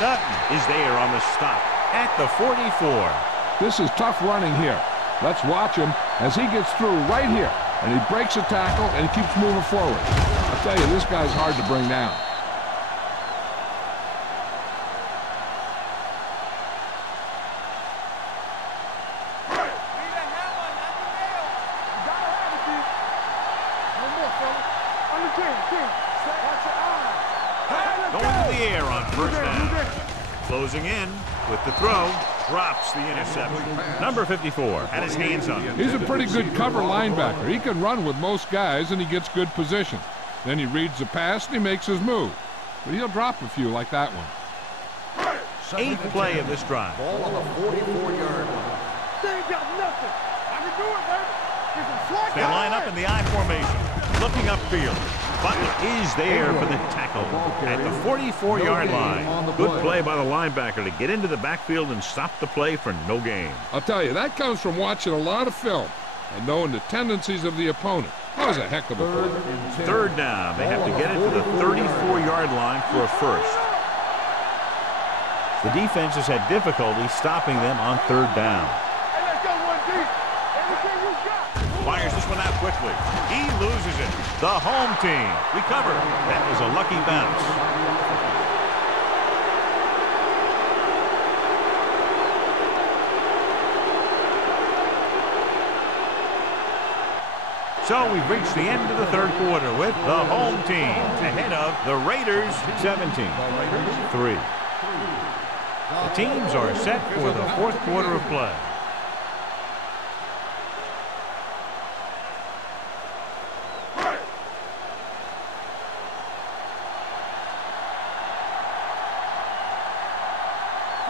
Dutton is there on the stop at the 44. This is tough running here. Let's watch him as he gets through right here. And he breaks a tackle and he keeps moving forward. I'll tell you, this guy's hard to bring down. Going to the air on first down. Closing in with the throw. Drops the interception. Number 54 had his hands on it. He's a pretty good cover linebacker. He can run with most guys, and he gets good position. Then he reads the pass, and he makes his move. But he'll drop a few like that one. 8th play of this drive. Ball on the 44-yard line. They ain't got nothing. I can do it, baby. Get some slack. They line up in the I formation, looking upfield. Butler is there for the tackle at the 44-yard line. Good play by the linebacker to get into the backfield and stop the play for no gain. I'll tell you, that comes from watching a lot of film and knowing the tendencies of the opponent. That was a heck of a play. Third down. They have to get it to the 34-yard line for a first. The defense has had difficulty stopping them on third down. Hey, let's go one deep. Everything you got. Fires this one out quickly. He loses it. The home team recovered. That was a lucky bounce. So we've reached the end of the third quarter with the home team ahead of the Raiders 17-3. The teams are set for the fourth quarter of play.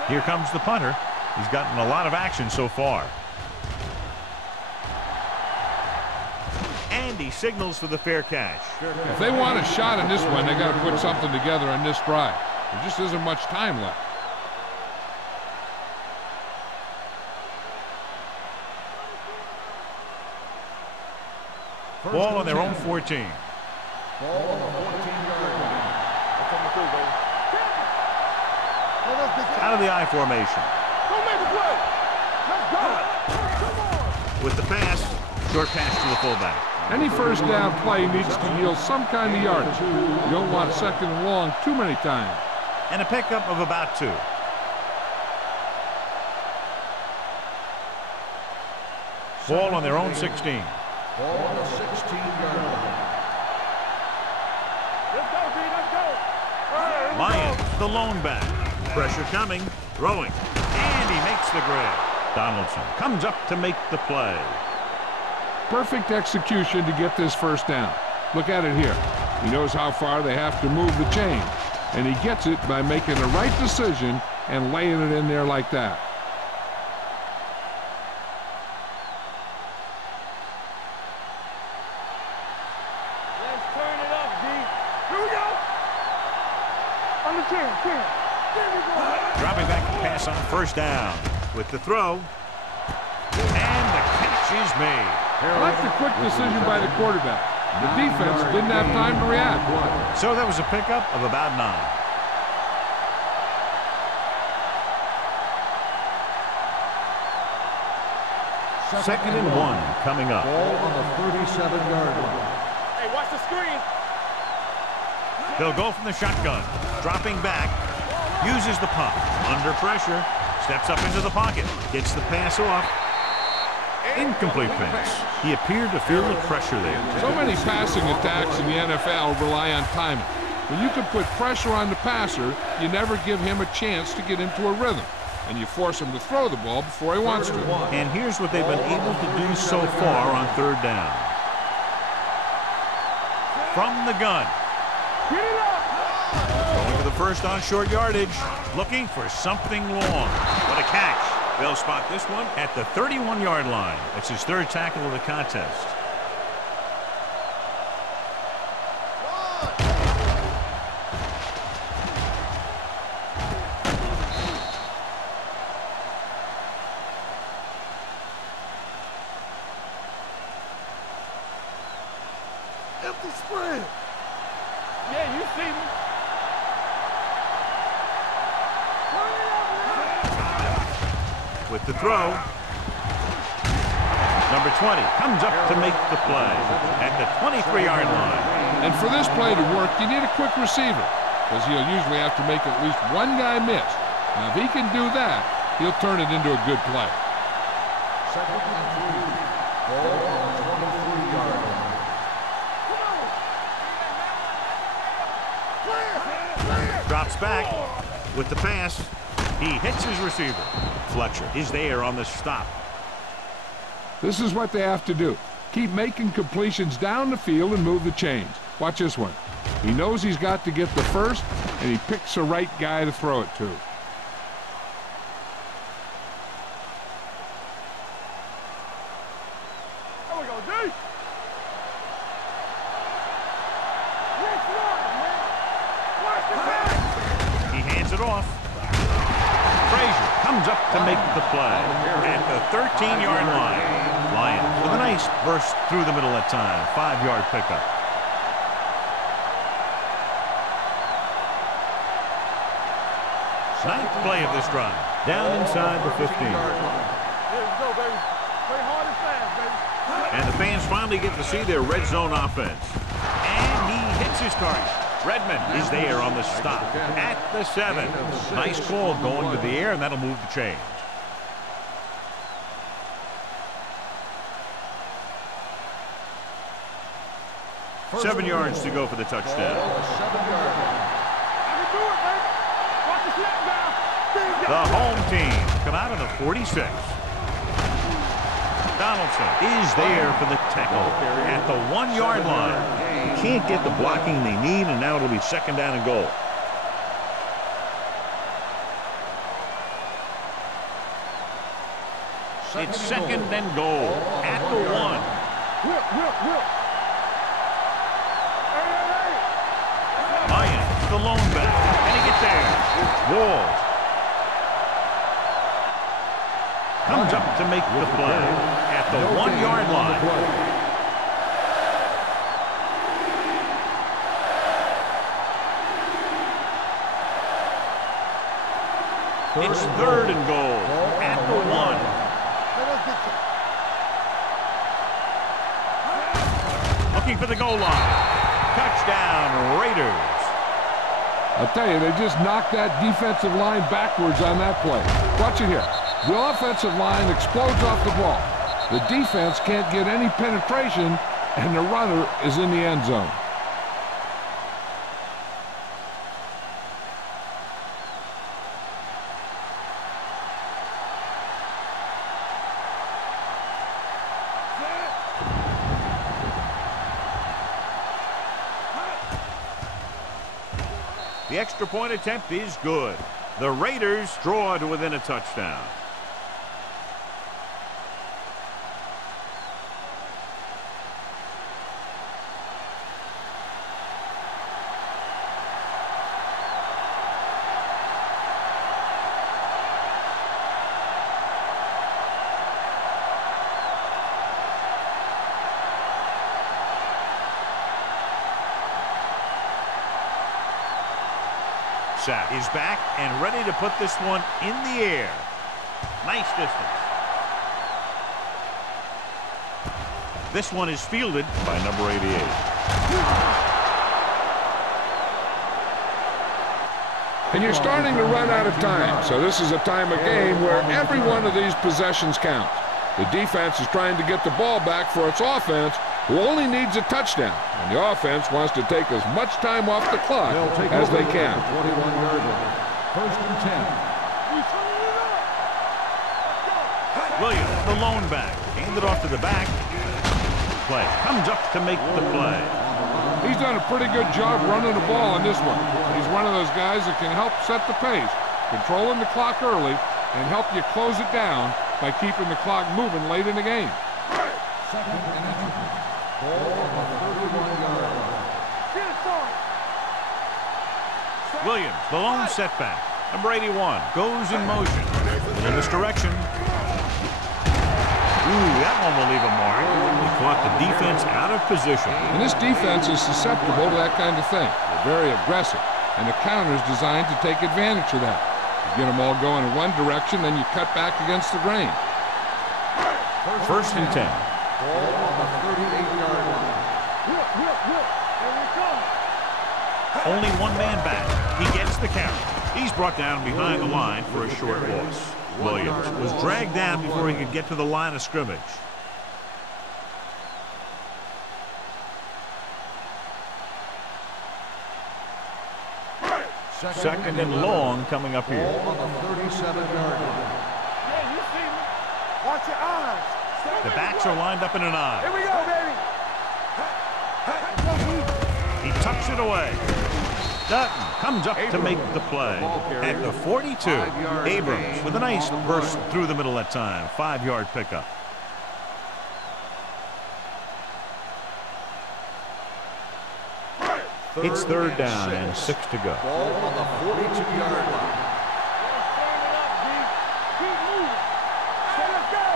Here comes the punter. He's gotten a lot of action so far. And he signals for the fair catch. If they want a shot in this one, they got to put something together on this drive. There just isn't much time left. Ball on their own 14. Ball on the 14-yard line. Out of the I formation. Don't make a play. Let's go. Come on. With the pass, short pass to the fullback. Any first down play needs to yield some kind of yardage. You don't want second and long too many times. And a pickup of about 2. Ball on their own 16. Ball on the 16-yard line. Lions, the lone back. Pressure coming, throwing, and he makes the grab. Donaldson comes up to make the play. Perfect execution to get this first down. Look at it here. He knows how far they have to move the chain, and he gets it by making the right decision and laying it in there like that. Let's turn it up, D. Here we go. On the 10. There we go. Dropping back to pass on first down with the throw. And the catch is made. I like the quick decision by the quarterback. The defense didn't have time to react. So that was a pickup of about 9. Second and 1 coming up. Ball on the 37-yard line. Hey, watch the screen. They'll go from the shotgun. Dropping back. Uses the pump. Under pressure. Steps up into the pocket. Gets the pass off. Incomplete pass. He appeared to feel the pressure there. So many passing attacks in the NFL rely on timing. When you can put pressure on the passer, you never give him a chance to get into a rhythm, and you force him to throw the ball before he wants to. And here's what they've been able to do so far on third down. From the gun. Get it up. Going to the first on short yardage. Looking for something long. What a catch. They'll spot this one at the 31-yard line. It's his third tackle of the contest. Empty spread. Yeah, you see me. With the throw. Number 20 comes up to make the play at the 23-yard line. And for this play to work, you need a quick receiver, because he'll usually have to make at least one guy miss. Now, if he can do that, he'll turn it into a good play. Second and 3. Ball on the 23-yard line. Drops back with the pass. He hits his receiver. Fletcher is there on the stop. This is what they have to do. Keep making completions down the field and move the chains. Watch this one. He knows he's got to get the first, and he picks the right guy to throw it to. There we go, D. Next one, man. Watch the pass. He hands it off. Frazier comes up to make the play at the 13-yard line. Lions with a nice burst through the middle that time. 5-yard pickup. Ninth play of this drive. Down inside the 15. There we go, baby. Play hard and fast, baby. And the fans finally get to see their red zone offense. And he hits his target. Redmond is there on the stop at the 7. Nice call going to the air, and that'll move the chains. First 7 yards to go for the touchdown. Ball on the 7-yard line. I can do it, baby. Watch the snap now. The home team come out of the 46. Donaldson is there for the tackle at the 1-yard line. Can't get the blocking they need, and now it'll be second down and goal. It's second and goal at the 1. Whip. Hey. Lions, the lone back. Can he get there? Walls comes up to make the play at the 1-yard line. It's third and goal at the 1. Looking for the goal line. Touchdown, Raiders. I'll tell you, they just knocked that defensive line backwards on that play. Watch it here. The offensive line explodes off the ball. The defense can't get any penetration, and the runner is in the end zone. extra point attempt is good. The Raiders draw to within a touchdown. Sack is back and ready to put this one in the air. Nice distance. This one is fielded by number 88. And you're starting to run out of time, so this is a time of game where every one of these possessions counts. The defense is trying to get the ball back for its offense, who only needs a touchdown, and the offense wants to take as much time off the clock as they can. 21-yard line. First and 10. Williams, the lone back, handed off to the back. Play comes up to make the play. He's done a pretty good job running the ball on this one. He's one of those guys that can help set the pace, controlling the clock early, and help you close it down by keeping the clock moving late in the game. Second and inches. Ball on the 31-yard line. Williams, the lone setback. Number 81 goes in motion. In this direction. Ooh, that one will leave a mark. He caught the defense out of position. And this defense is susceptible to that kind of thing. They're very aggressive, and the counter is designed to take advantage of that. You get them all going in one direction, then you cut back against the grain. First and 10. Ball on the 38-yard line. Only one man back. He gets the carry. He's brought down behind the line for a short loss. Williams was dragged down before he could get to the line of scrimmage. Second and long coming up here. Ball on the 37-yard line. Hey, you see me? Watch your eyes. The backs are lined up in an eye. Here we go, baby. He tucks it away. Dutton comes up to make the play. At the 42, Abrams with a nice burst through the middle that time. 5-yard pickup. It's third down and 6 to go. Ball on the 42-yard line. Keep moving. So let's go.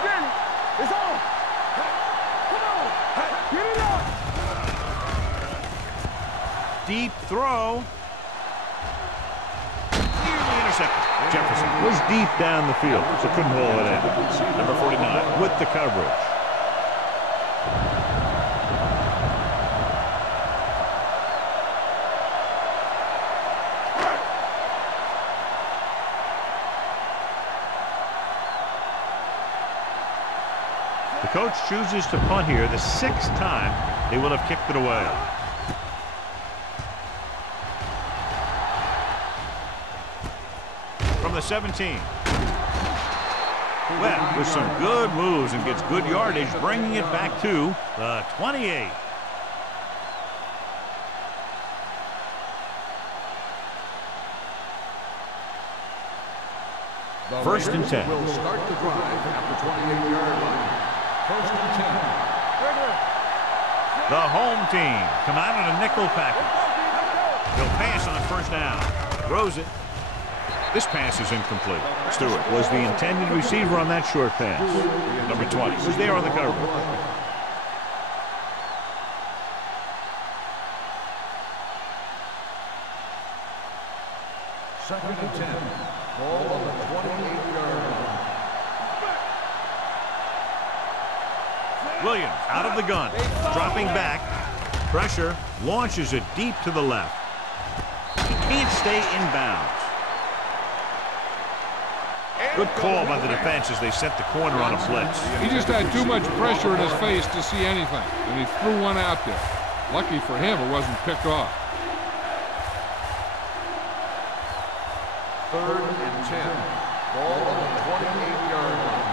Danny. It's on. Come on. Get it up. Deep throw. Nearly intercepted. Jefferson was deep down the field, so couldn't haul it in. Number 49 with the coverage. The coach chooses to punt here the 6th time they will have kicked it away. From the 17. Webb with some good moves and gets good yardage, bringing it back to the 28. First and 10. Will start the drive at the 28-yard line. First and 10. The home team come out in a nickel package. He'll pass on first down. Throws it. This pass is incomplete. Stewart was the intended receiver on that short pass. Number 20 was there on the cover. Second and 10. Ball on the 28-yard line. Williams out of the gun. Dropping back. Pressure. Launches it deep to the left. He can't stay in bounds. Good call by the defense as they set the corner on a blitz. He just had too much pressure in his face to see anything, and he threw one out there. Lucky for him, it wasn't picked off. Third and 10. Ball on the 28-yard line.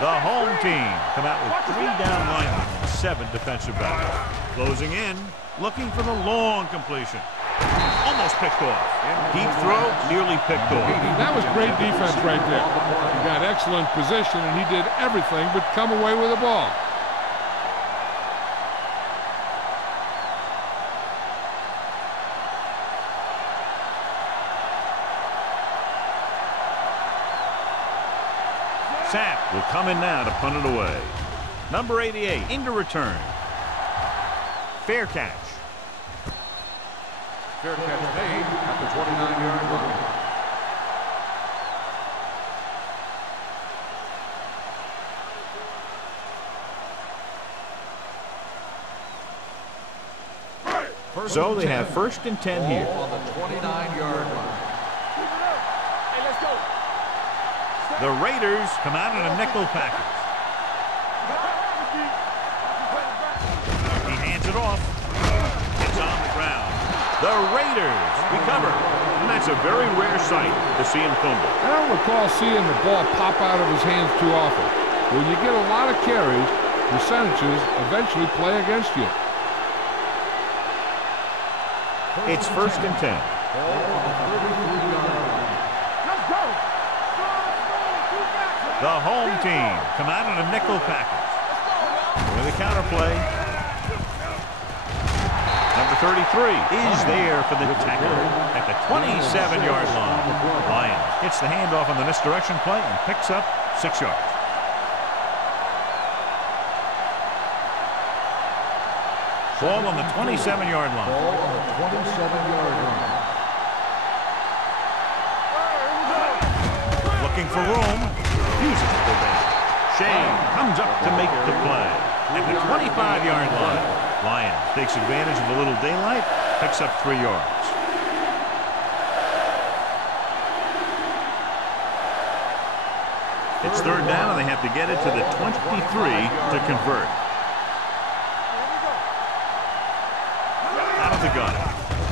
The home team come out with 3 down linemen and 7 defensive backs. Closing in, looking for the long completion. Almost picked off. Deep throw, nearly picked off. That was great defense right there. He got excellent position, and he did everything but come away with the ball. Sapp will come in now to punt it away. Number 88 into return. Fair catch. Fair catch made at the 29-yard line. So they have 1st and 10 here. On the 29-yard line. Hey, let's go. The Raiders come out in a nickel package. He hands it off. It's on the ground. The Raiders recover. And that's a very rare sight to see him fumble. I don't recall seeing the ball pop out of his hands too often. When you get a lot of carries, percentages eventually play against you. It's 1st and 10. Let's go. The home team come out in a nickel package. With a counter play. Number 33 is there for the tackle at the 27-yard line. Lions hits the handoff on the misdirection play and picks up 6 yards. Ball on the 27-yard line. Ball on the 27-yard line. Looking for room. Uses it for that. Shane comes up to make the play at the 25-yard line. Lions takes advantage of a little daylight, picks up 3 yards. It's 3rd down, and they have to get it to the 23 to convert. Out of the gun.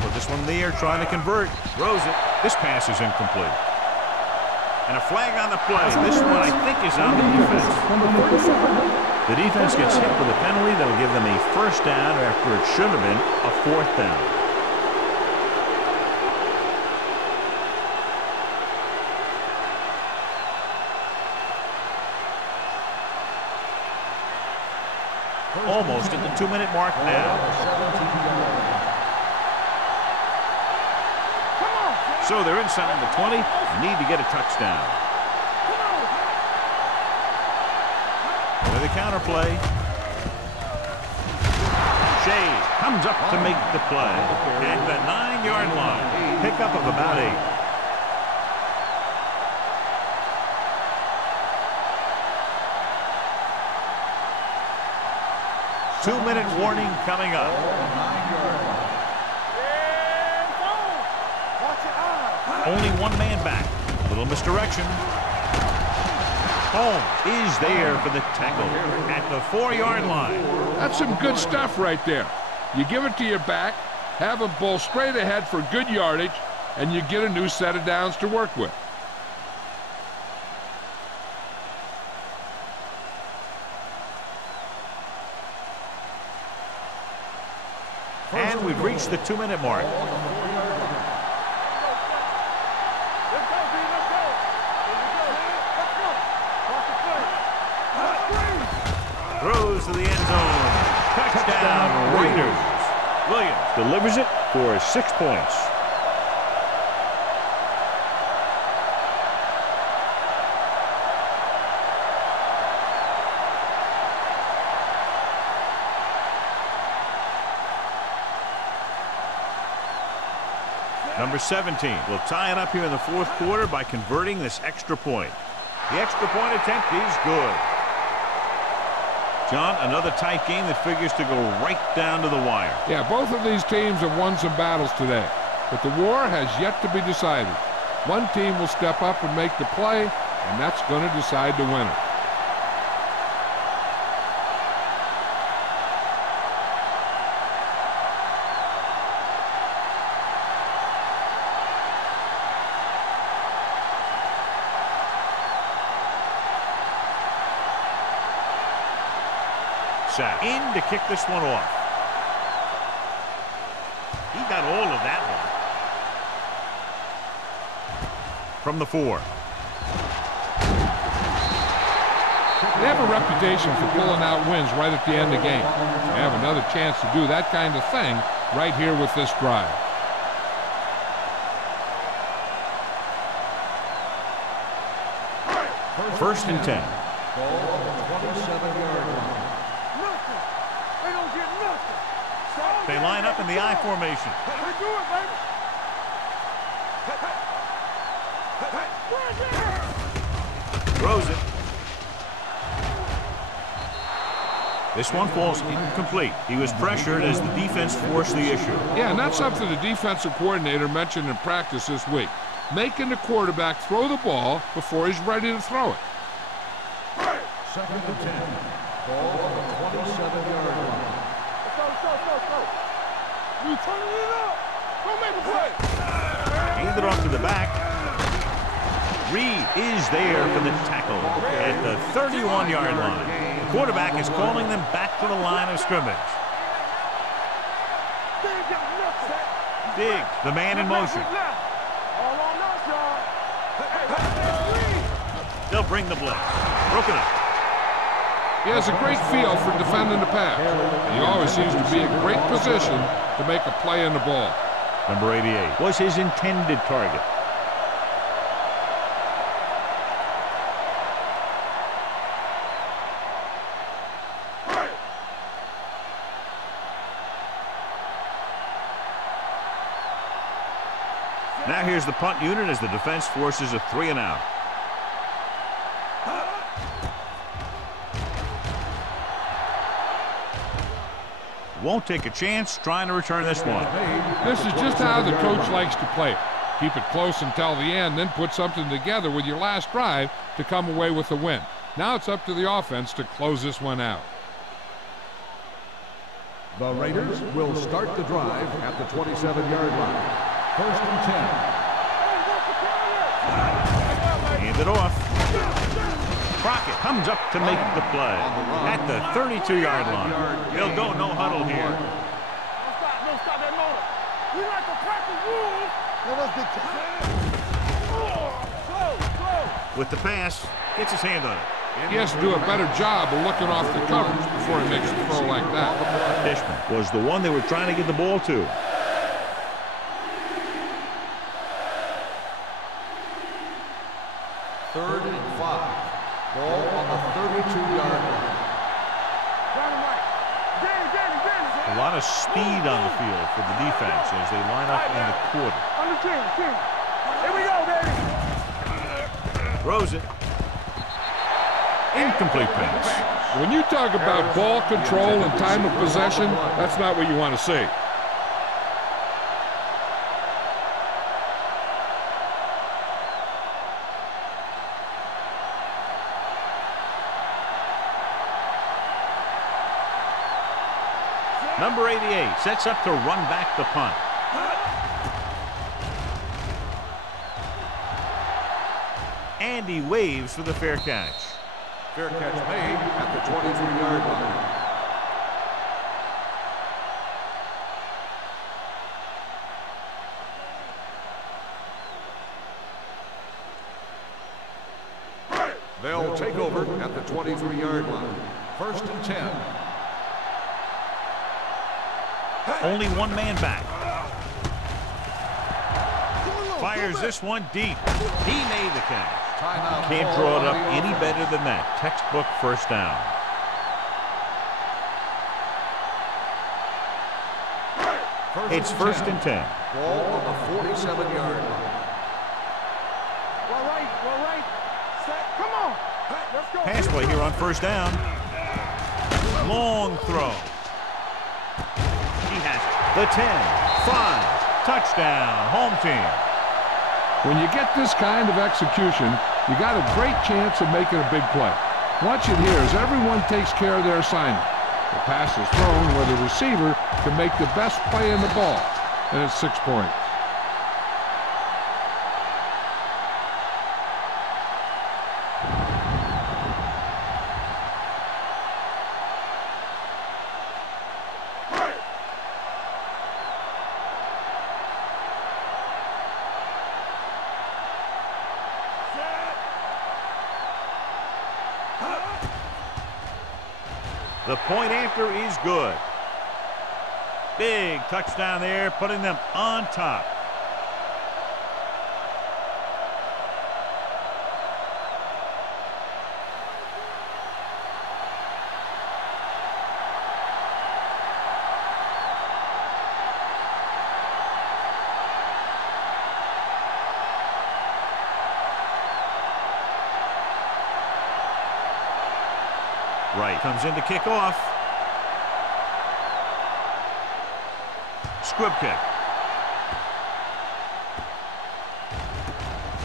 Put this one in the air, trying to convert. Throws it. This pass is incomplete. And a flag on the play. This one, I think, is on the defense. The defense gets hit with a penalty that will give them a 1st down after it should have been a 4th down. Almost at the 2-minute mark now. So they're inside the 20. Need to get a touchdown. With a counter play. Shea comes up to make the play at the 9-yard line. Pickup of about 8. Two-minute warning coming up. Only one man back. Little misdirection. Holmes is there for the tackle at the 4-yard line. That's some good stuff right there. You give it to your back, have him bowl straight ahead for good yardage, and you get a new set of downs to work with. And we've reached the 2-minute mark. Throws to the end zone. Touchdown, Raiders. Williams Delivers it for 6 points. Number 17 will tie it up here in the 4th quarter by converting this extra point. The extra point attempt is good. John, another tight game that figures to go right down to the wire. Yeah, both of these teams have won some battles today, but the war has yet to be decided. One team will step up and make the play, and that's going to decide the winner. In to kick this one off. He got all of that one. From the 4. They have a reputation for pulling out wins right at the end of the game. They have another chance to do that kind of thing right here with this drive. First and 10. Ball on the 27-yard line. Nothing. They don't get nothing. They line up in the I formation. We do it, baby. Throws it. This one falls incomplete. He was pressured as the defense forced the issue. Yeah, and that's something the defensive coordinator mentioned in practice this week. Making the quarterback throw the ball before he's ready to throw it. Second and 10. Ball on the 27-yard line. Go. You turning it up. Go make a play. Handed off to the back. Reed is there for the tackle at the 31-yard line. The quarterback is calling them back to the line of scrimmage. Diggs, the man in motion. All on us, y'all. They'll bring the blitz. Broken up. He has a great feel for defending the pass. He always seems to be in great position to make a play in the ball. Number 88 was his intended target. Now here's the punt unit as the defense forces a 3 and out. Won't take a chance trying to return this one. This is just how the coach likes to play it. Keep it close until the end, then put something together with your last drive to come away with a win. Now it's up to the offense to close this one out. The Raiders will start the drive at the 27-yard line. First and 10. Hand it off. Crockett comes up to make the play at the 32-yard line. They'll go no huddle here. Don't stop that motor. We like to practice rules. Let us dictate. With the pass, gets his hand on it. He has to do a better job of looking off the coverage before he makes a throw like that. Fishman was the one they were trying to get the ball to. Third and 5. Ball on the 32-yard line. A lot of speed on the field for the defense as they line up in the quarter. Under 10. Here we go, baby. Throws it. Incomplete pass. When you talk about ball control and time of possession, that's not what you want to see. Number 88 sets up to run back the punt. And he waves for the fair catch. Fair catch made at the 23-yard line. They'll take over at the 23-yard line. First and 10. Only one man back. Fires this one deep. He made the catch. Can't draw it up any better than that. Textbook first down. It's first and 10. Ball on the 47-yard line. Well, right. Set. Come on. Let's go. Pass play here on first down. Long throw. He has it. The 10, 5, touchdown, home team. When you get this kind of execution, you got a great chance of making a big play. Watch it here as everyone takes care of their assignment. The pass is thrown where the receiver can make the best play in the ball, and it's 6 points. The point after is good. Big touchdown there, putting them on top. Right comes in to kick off. Squib kick.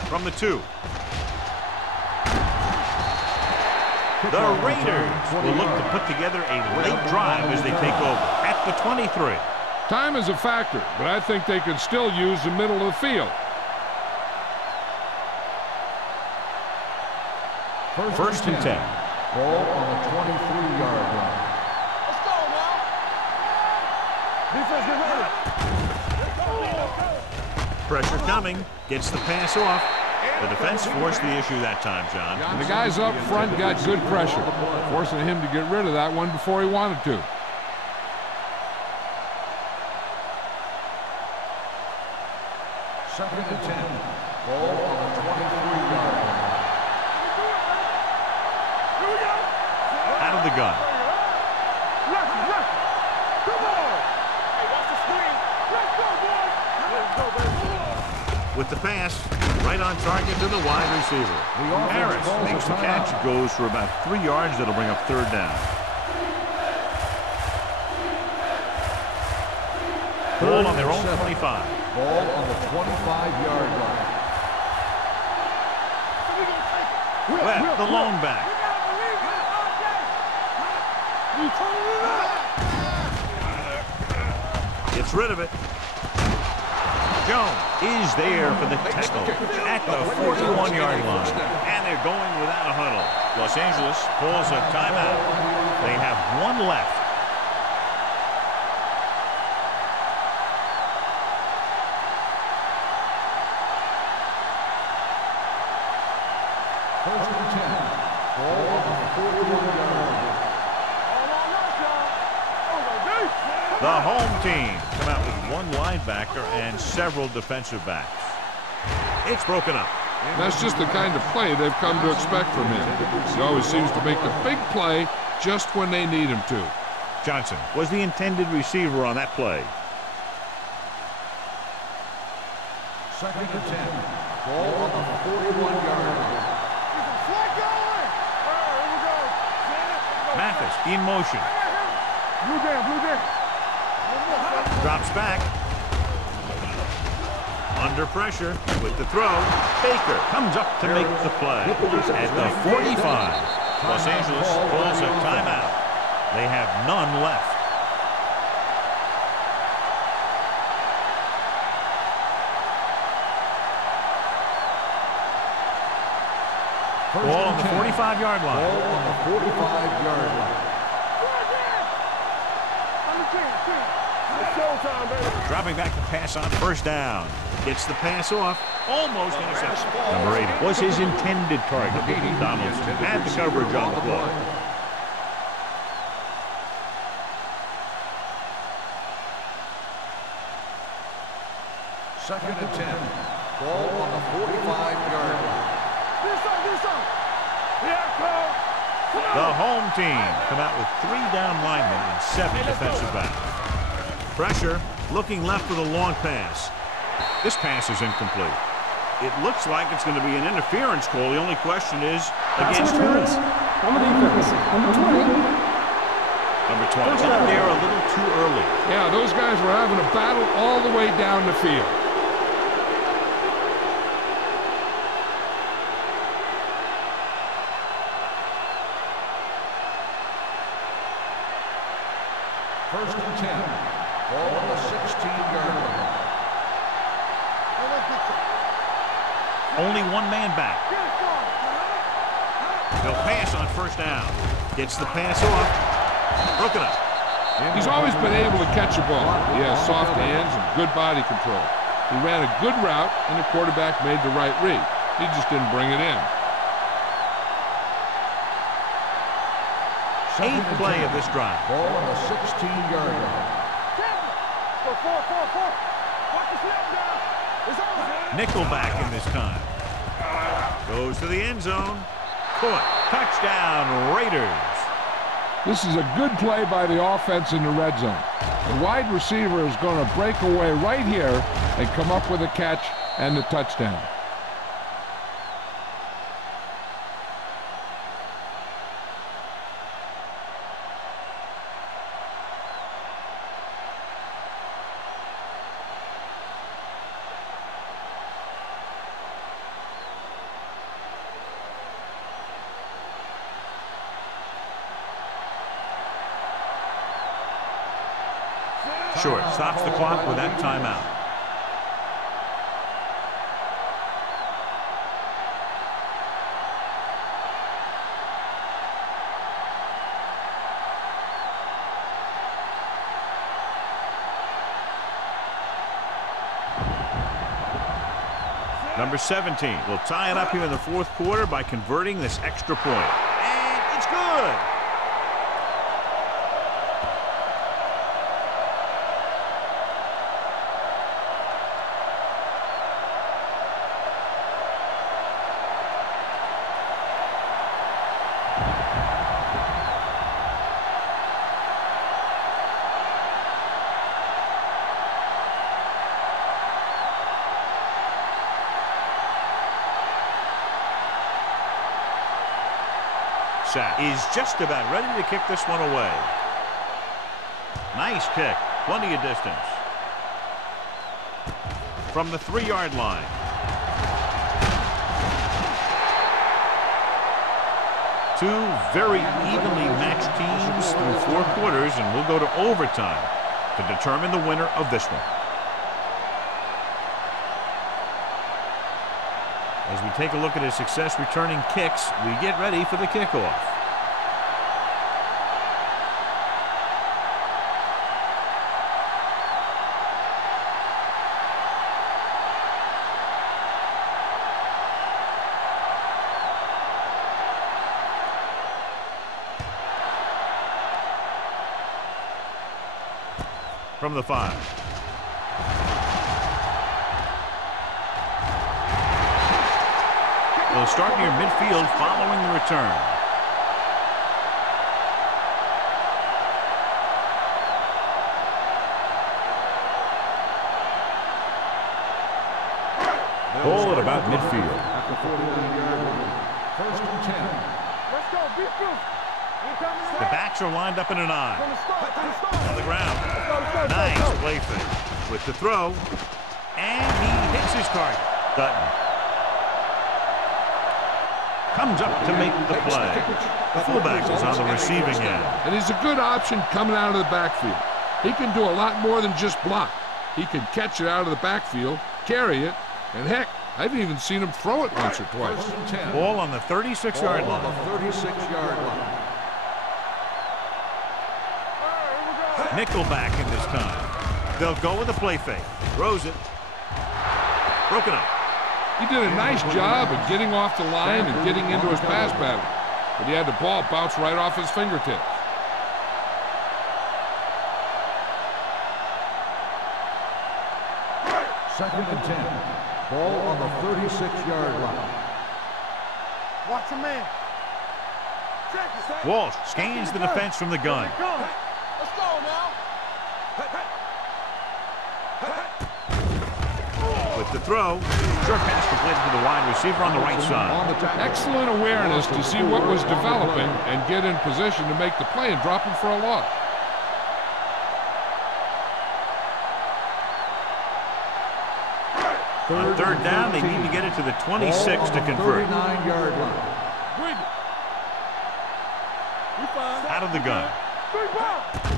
From the 2. The Raiders will look to put together a late drive as they take over at the 23. Time is a factor, but I think they can still use the middle of the field. First and 10. Ball on the 23-yard line. Let's go now. Defense, get ready. Pressure coming. Gets the pass off. The defense forced the issue that time, John. And the guys up front got good pressure, forcing him to get rid of that one before he wanted to. Second and 10. Ball on the 23-yard line. Out of the gun. Left. Come on. Hey, watch the screen. Let's go, boys. Let's go, baby. With the pass, right on target to the wide receiver. Harris makes the catch, goes for about 3 yards. That'll bring up third down. Ball on their own 25. Ball on the 25-yard line. Webb, the lone back. Gets rid of it. Jones is there for the tackle at the 41-yard line. And they're going without a huddle. Los Angeles calls a timeout. They have 1 left. First and 10. Ball on the 41-yard line. The home team come out with 1 linebacker and several defensive backs. It's broken up. That's just the kind of play they've come to expect from him. He always seems to make the big play just when they need him to. Johnson was the intended receiver on that play. Second and 10. Ball on the 41-yard line. Mathis in motion. Blue down. Drops back. Under pressure with the throw. Baker comes up to make the play. At the 45, Los Angeles calls a timeout. They have none left. Ball on the 45-yard line. Ball on the 45-yard line. Dropping back to pass on first down. Gets the pass off. Almost interception. Number 80 was his intended target. Donaldson had the coverage on the play. Second and 10. Ball on the 45-yard line. The home team come out with 3 down linemen and 7 defensive backs. Pressure, looking left for the long pass. This pass is incomplete. It looks like it's going to be an interference call. The only question is against who? On the defense. Number 20. Number 20. Got there a little too early. Yeah, those guys were having a battle all the way down the field. First and 10. Ball on the 16-yard line. Only 1 man back. He'll pass on first down. Gets the pass off. Broken up. He's always been able to catch a ball. He has soft hands and good body control. He ran a good route, and the quarterback made the right read. He just didn't bring it in. 8th play of this drive. Ball on the 16-yard line. Nickelback in this time. Goes to the end zone. Caught. Touchdown, Raiders. This is a good play by the offense in the red zone. The wide receiver is going to break away right here and come up with a catch and the touchdown. Short stops the clock with that timeout. Number 17 will tie it up here in the 4th quarter by converting this extra point. And it's good. Is just about ready to kick this one away. Nice kick. Plenty of distance. From the 3-yard line. Two very evenly matched teams through 4 quarters, and we'll go to overtime to determine the winner of this one. As we take a look at his success returning kicks, we get ready for the kickoff. From the 5. They'll start near midfield following the return. Ball at about midfield. At the 49-yard line. 1st and 10. Let's go. Be through. The backs are lined up in an I. On the ground. Nice play fake. With the throw. And he hits his target. Dutton comes up to make the play. The fullback is on the receiving end. And he's a good option coming out of the backfield. He can do a lot more than just block. He can catch it out of the backfield, carry it, and heck, I've even seen him throw it once or twice. 1st and 10. Ball on the 36-yard line. On the 36-yard line. Nickelback in this time. They'll go with a play fake. Throws it. Broken up. He did a nice job of getting off the line and getting into his pass pattern, but he had the ball bounce right off his fingertips. Second and 10. Ball on the 36-yard line. Watch a man. Walsh scans the defense from the gun. Let's go now. With the throw, short pass completed to the wide receiver on the right side. Excellent awareness to see what was developing and get in position to make the play and drop him for a loss. On 3rd down, they need to get it to the 26 to convert. 39-yard line. Out of the gun.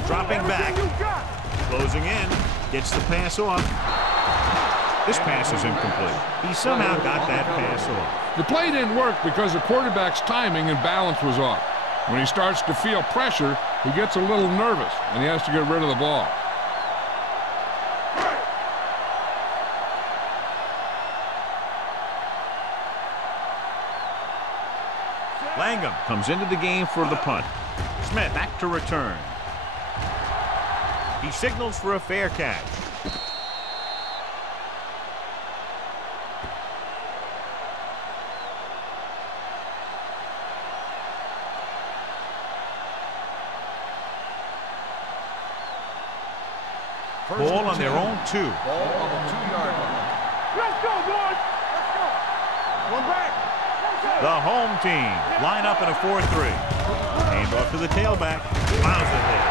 Dropping back. Closing in. Gets the pass off. This pass is incomplete. He somehow got that pass off. The play didn't work because the quarterback's timing and balance was off. When he starts to feel pressure, he gets a little nervous, and he has to get rid of the ball. Langham comes into the game for the punt. Smith back to return. He signals for a fair catch. Ball on their own 2. Ball on the 2-yard line. Let's go, boys. Let's go. One back. The home team line up in a 4-3. Hand off to the tailback. Miles ahead.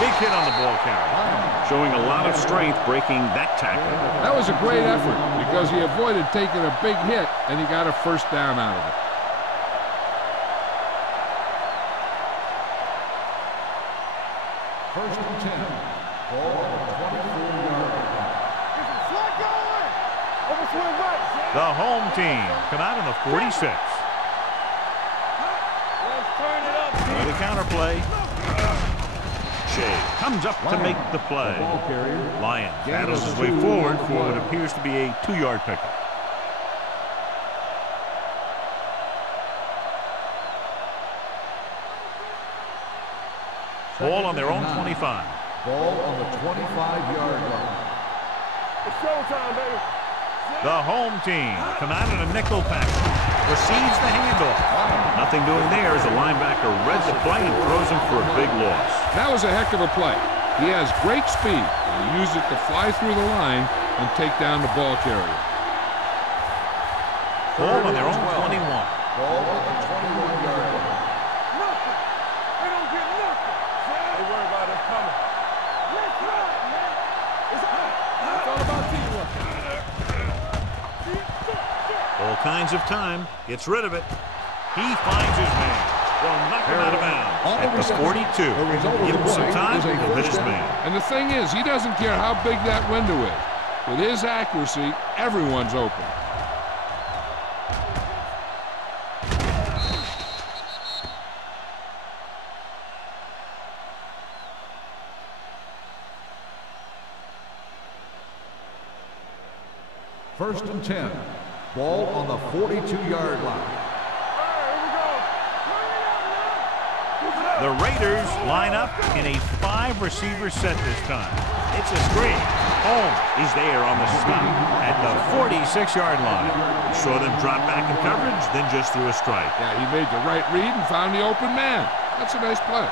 Big hit on the ball carrier. Showing a lot of strength breaking that tackle. That was a great effort because he avoided taking a big hit and he got a first down out of it. First and 10. Ball on the 24-yard line. Slide going. Over swing right. The home team come out in the 46. Let's turn it up. For the counter play. Shea comes up to make the play. Lions battles his way forward for what appears to be a 2-yard pickup. Ball on their own 25. Ball on the 25-yard line. It's showtime, baby. The home team come out in a nickel package. Receives the handoff. Nothing doing there as the linebacker read the play and throws him for a big loss. That was a heck of a play. He has great speed. He used it to fly through the line and take down the ball carrier. Ball on their own 21. Ball on the 21-yard line. Nothing. They don't get nothing. They worry about us coming. Let's run, man. It's all about teamwork. All kinds of time. Gets rid of it. He finds his man. They'll knock him out of bounds at the 42. Give him some time. He'll hit his man. And the thing is, he doesn't care how big that window is. With his accuracy, everyone's open. First and 10. Ball on the 42-yard line. The Raiders line up in a 5-receiver set this time. It's a screen. Holmes is there on the stop at the 46-yard line. He saw them drop back in coverage, then just threw a strike. Yeah, he made the right read and found the open man. That's a nice play.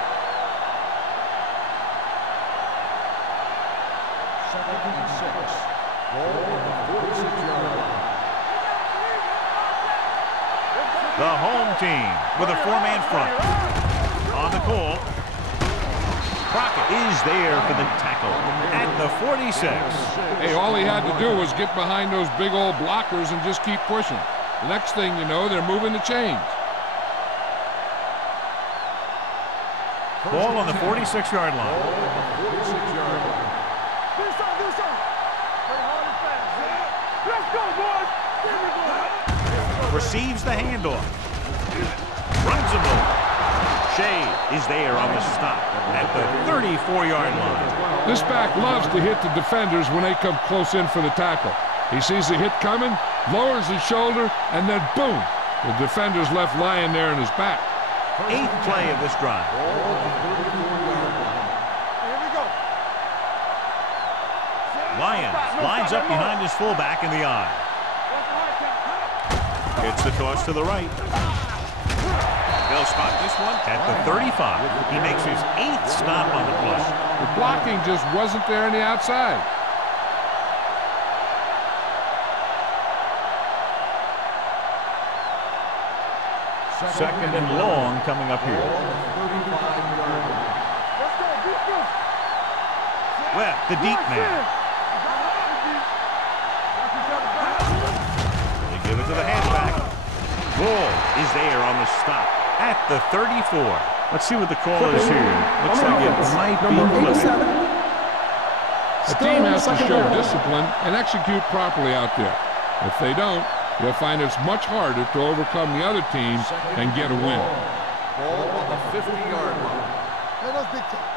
Second and 6. Ball on the 46-yard line. The home team with a 4-man front. On the call. Crockett is there for the tackle at the 46. Hey, all he had to do was get behind those big old blockers and just keep pushing. The next thing you know, they're moving the chains. Ball on the 46-yard line. Ball on the 46-yard line. Do something. Play hard and fast. Let's go, boys. Receives the handoff. Runs him over. Shea is there on the stop at the 34-yard line. This back loves to hit the defenders when they come close in for the tackle. He sees the hit coming, lowers his shoulder, and then boom, the defender's left lying there in his back. 8th play of this drive. Ball on the 34-yard line. Here we go. Lyons lines up behind his fullback in the eye. Gets the toss to the right. They'll spot this one at the 35. He makes his 8th stop on the play. The blocking just wasn't there on the outside. Second and long coming up here. Well, the deep man. They give it to the halfback. Bull is there on the stop at the 34. Let's see what the call is here. Looks like it might be flipping. A team has to show discipline and execute properly out there. If they don't, you'll find it's much harder to overcome the other team and get a win. Ball on the 50-yard line. Let us big time.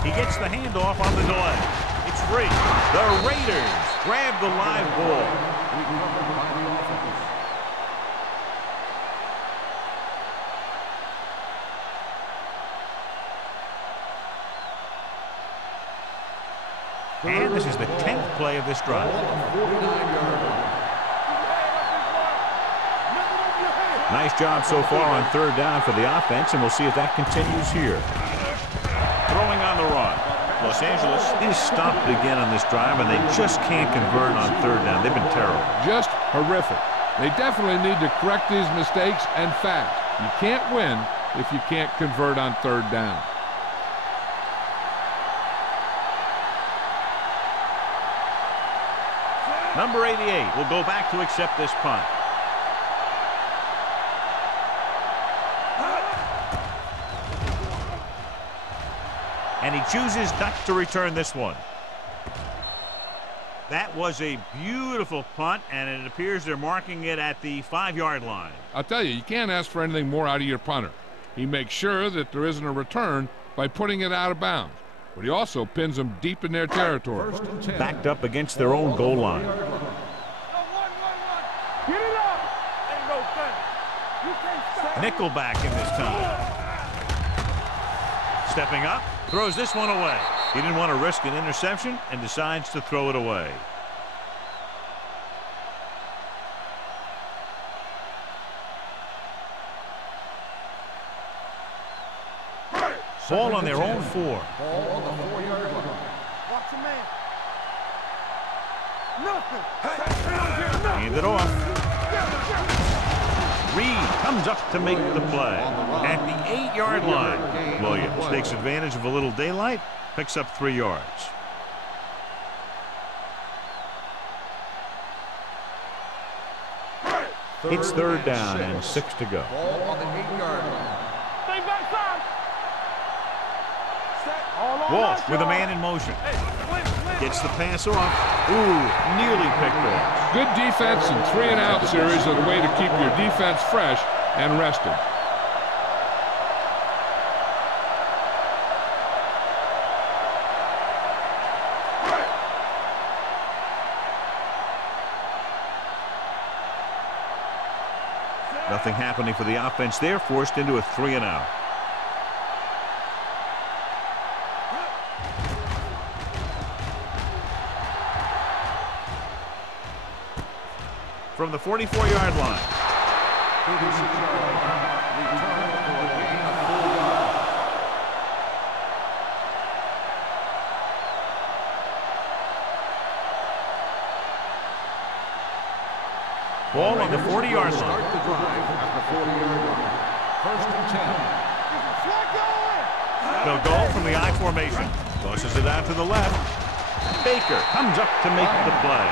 He gets the handoff on the delay. It's free. The Raiders grab the live ball. recovered by the offense. And this is the 10th play of this drive. 49-yard line. Nice job so far on third down for the offense, and we'll see if that continues here. Throwing on the run. Los Angeles is stopped again on this drive, and they just can't convert on third down. They've been terrible. Just horrific. They definitely need to correct these mistakes, and fast. You can't win if you can't convert on third down. Number 88 will go back to accept this punt. And he chooses not to return this one. That was a beautiful punt, and it appears they're marking it at the 5-yard line. I'll tell you can't ask for anything more out of your punter. He makes sure that there isn't a return by putting it out of bounds, but he also pins them deep in their territory. Backed up against their own goal line. Get it up. Ain't no thing. You can't stop. Nickelback in this time. Stepping up, throws this one away. He didn't want to risk an interception and decides to throw it away. Ball on their own 4. Ball on the 4-yard line. Watch your man. Nothing. Hand it off. Reed comes up to make the play at the 8-yard line. Williams takes advantage of a little daylight, picks up 3 yards. It's third down and 6 to go. Ball on the 8-yard line. Stay backside. All on Walsh us, with a y'all. man in motion. Gets the pass off. Ooh, nearly picked off. Good defense and 3-and-out series are the way to keep your defense fresh and rested. Nothing happening for the offense there, forced into a 3-and-out. From the 44-yard line. 36-yard line. Return for a gain of 4 yards. Ball on the 40-yard line. Start the drive at the 40-yard line. First and 10. They'll go from the I formation. Tosses it out to the left. Baker comes up to make the play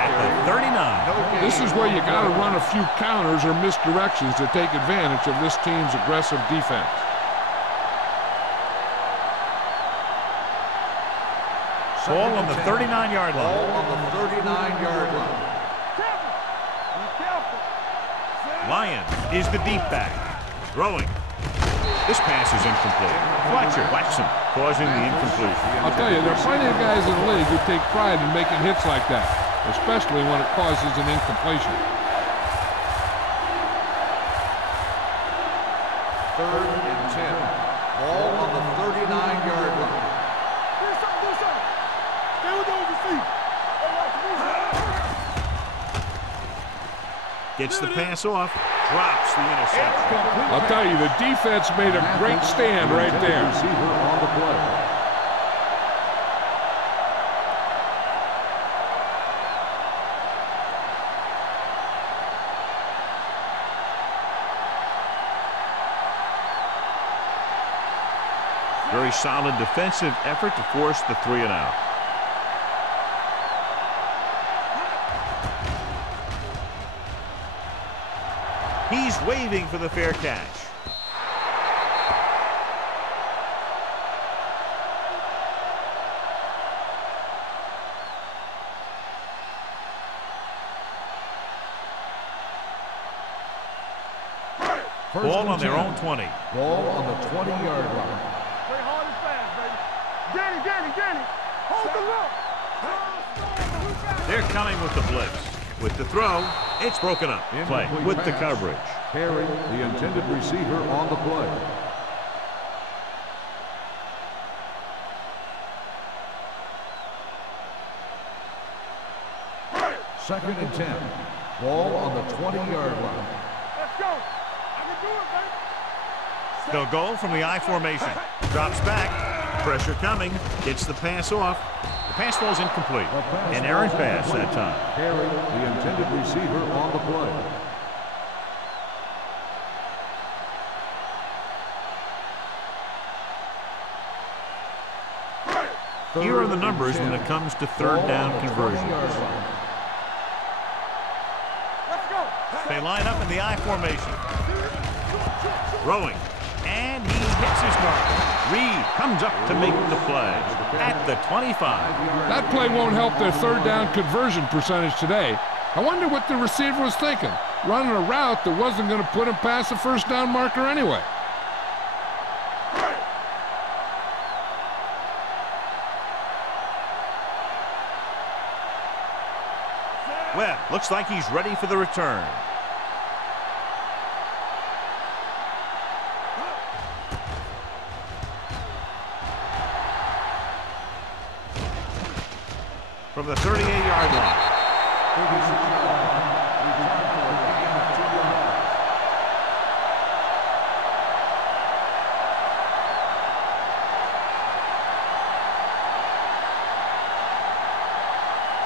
at the 39. This is where you got to run a few counters or misdirections to take advantage of this team's aggressive defense. Ball on the 39-yard line. Ball on the 39-yard line. Lyons is the deep back. Throwing. This pass is incomplete. Fletcher whacks him, causing the incompletion. I'll tell you, there are plenty of guys in the league who take pride in making hits like that, especially when it causes an incompletion. Third and 10. Ball on the 39-yard line. Do something. Stay with those receivers. Gets the pass off. Drops the interception. I'll tell you, the defense made a great stand right there. Receiver on the play. Very solid defensive effort to force the 3-and-out. He's waving for the fair catch. Ball on their own 20. Ball on the 20-yard line. Play hard and fast, baby. Danny. Hold the look. They're coming with the blitz. With the throw, it's broken up. Play with the coverage. Carry the intended receiver on the play. Second and 10. Ball on the 20-yard line. Let's go. I can do it, baby. They'll go from the I formation. Drops back. Pressure coming. Gets the pass off. The pass falls incomplete. An errant pass that time. Carry the intended receiver on the play. Here are the numbers when it comes to third down conversions. They line up in the I formation. Throwing. And he hits his target. Reed comes up to make the play at the 25. That play won't help their third down conversion percentage today. I wonder what the receiver was thinking, running a route that wasn't going to put him past the first down marker anyway. Well, looks like he's ready for the return. From the 38-yard line.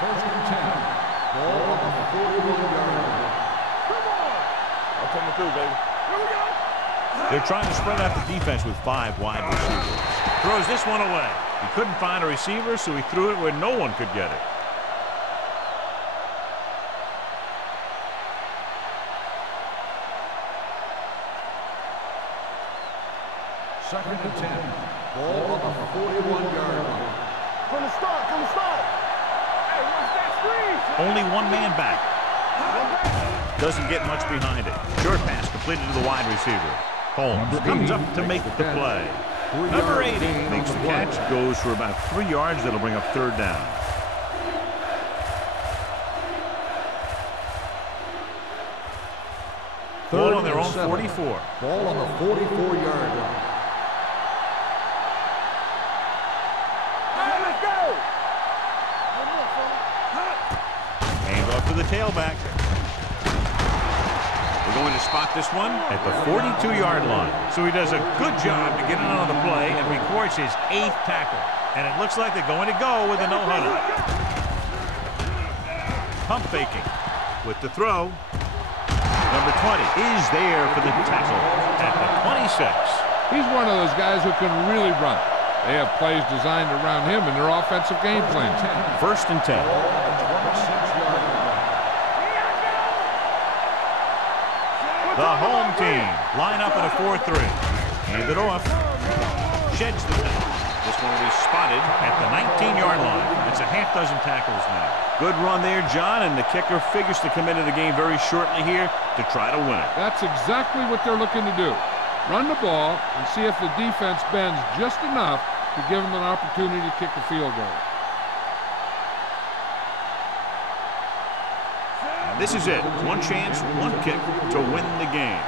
First and 10. Ball on the 41-yard line. Come on. I'm coming through, baby. Here we go. They're trying to spread out the defense with 5 wide receivers. Throws this one away. He couldn't find a receiver, so he threw it where no one could get it. Second and 10. Ball on the 41-yard line. From the start. Hey, what's that screen? Only one man back. Doesn't get much behind it. Short pass completed to the wide receiver. Holmes comes up to make the play. Number 80 makes the catch, goes for about 3 yards. That'll bring up third down. Ball on their own 44. Ball on the 44-yard line. Let's go. Hand off to the tailback. We're going to spot this one at the 42-yard line. So he does a good job to get it on the play and records his 8th tackle. And it looks like they're going to go with a no-huddle. Pump faking with the throw. Number 20 is there for the tackle at the 26. He's one of those guys who can really run. They have plays designed around him in their offensive game plan. First and 10. The home team line up in a 4-3. Hand it off. Sheds the pass. This one will be spotted at the 19-yard line. That's a half dozen tackles now. Good run there, John, and the kicker figures to come into the game very shortly here to try to win it. That's exactly what they're looking to do. Run the ball and see if the defense bends just enough to give them an opportunity to kick a field goal. This is it. One chance, one kick to win the game.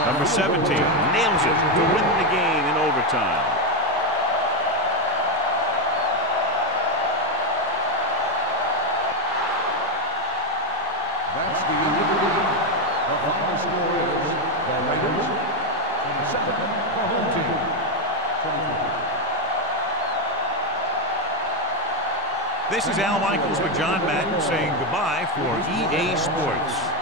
Number 17 nails it to win the game in overtime. That's the end of the game. The final score is the Raiders and 7, the home team. This is Al Michaels with John Madden saying goodbye for EA Sports.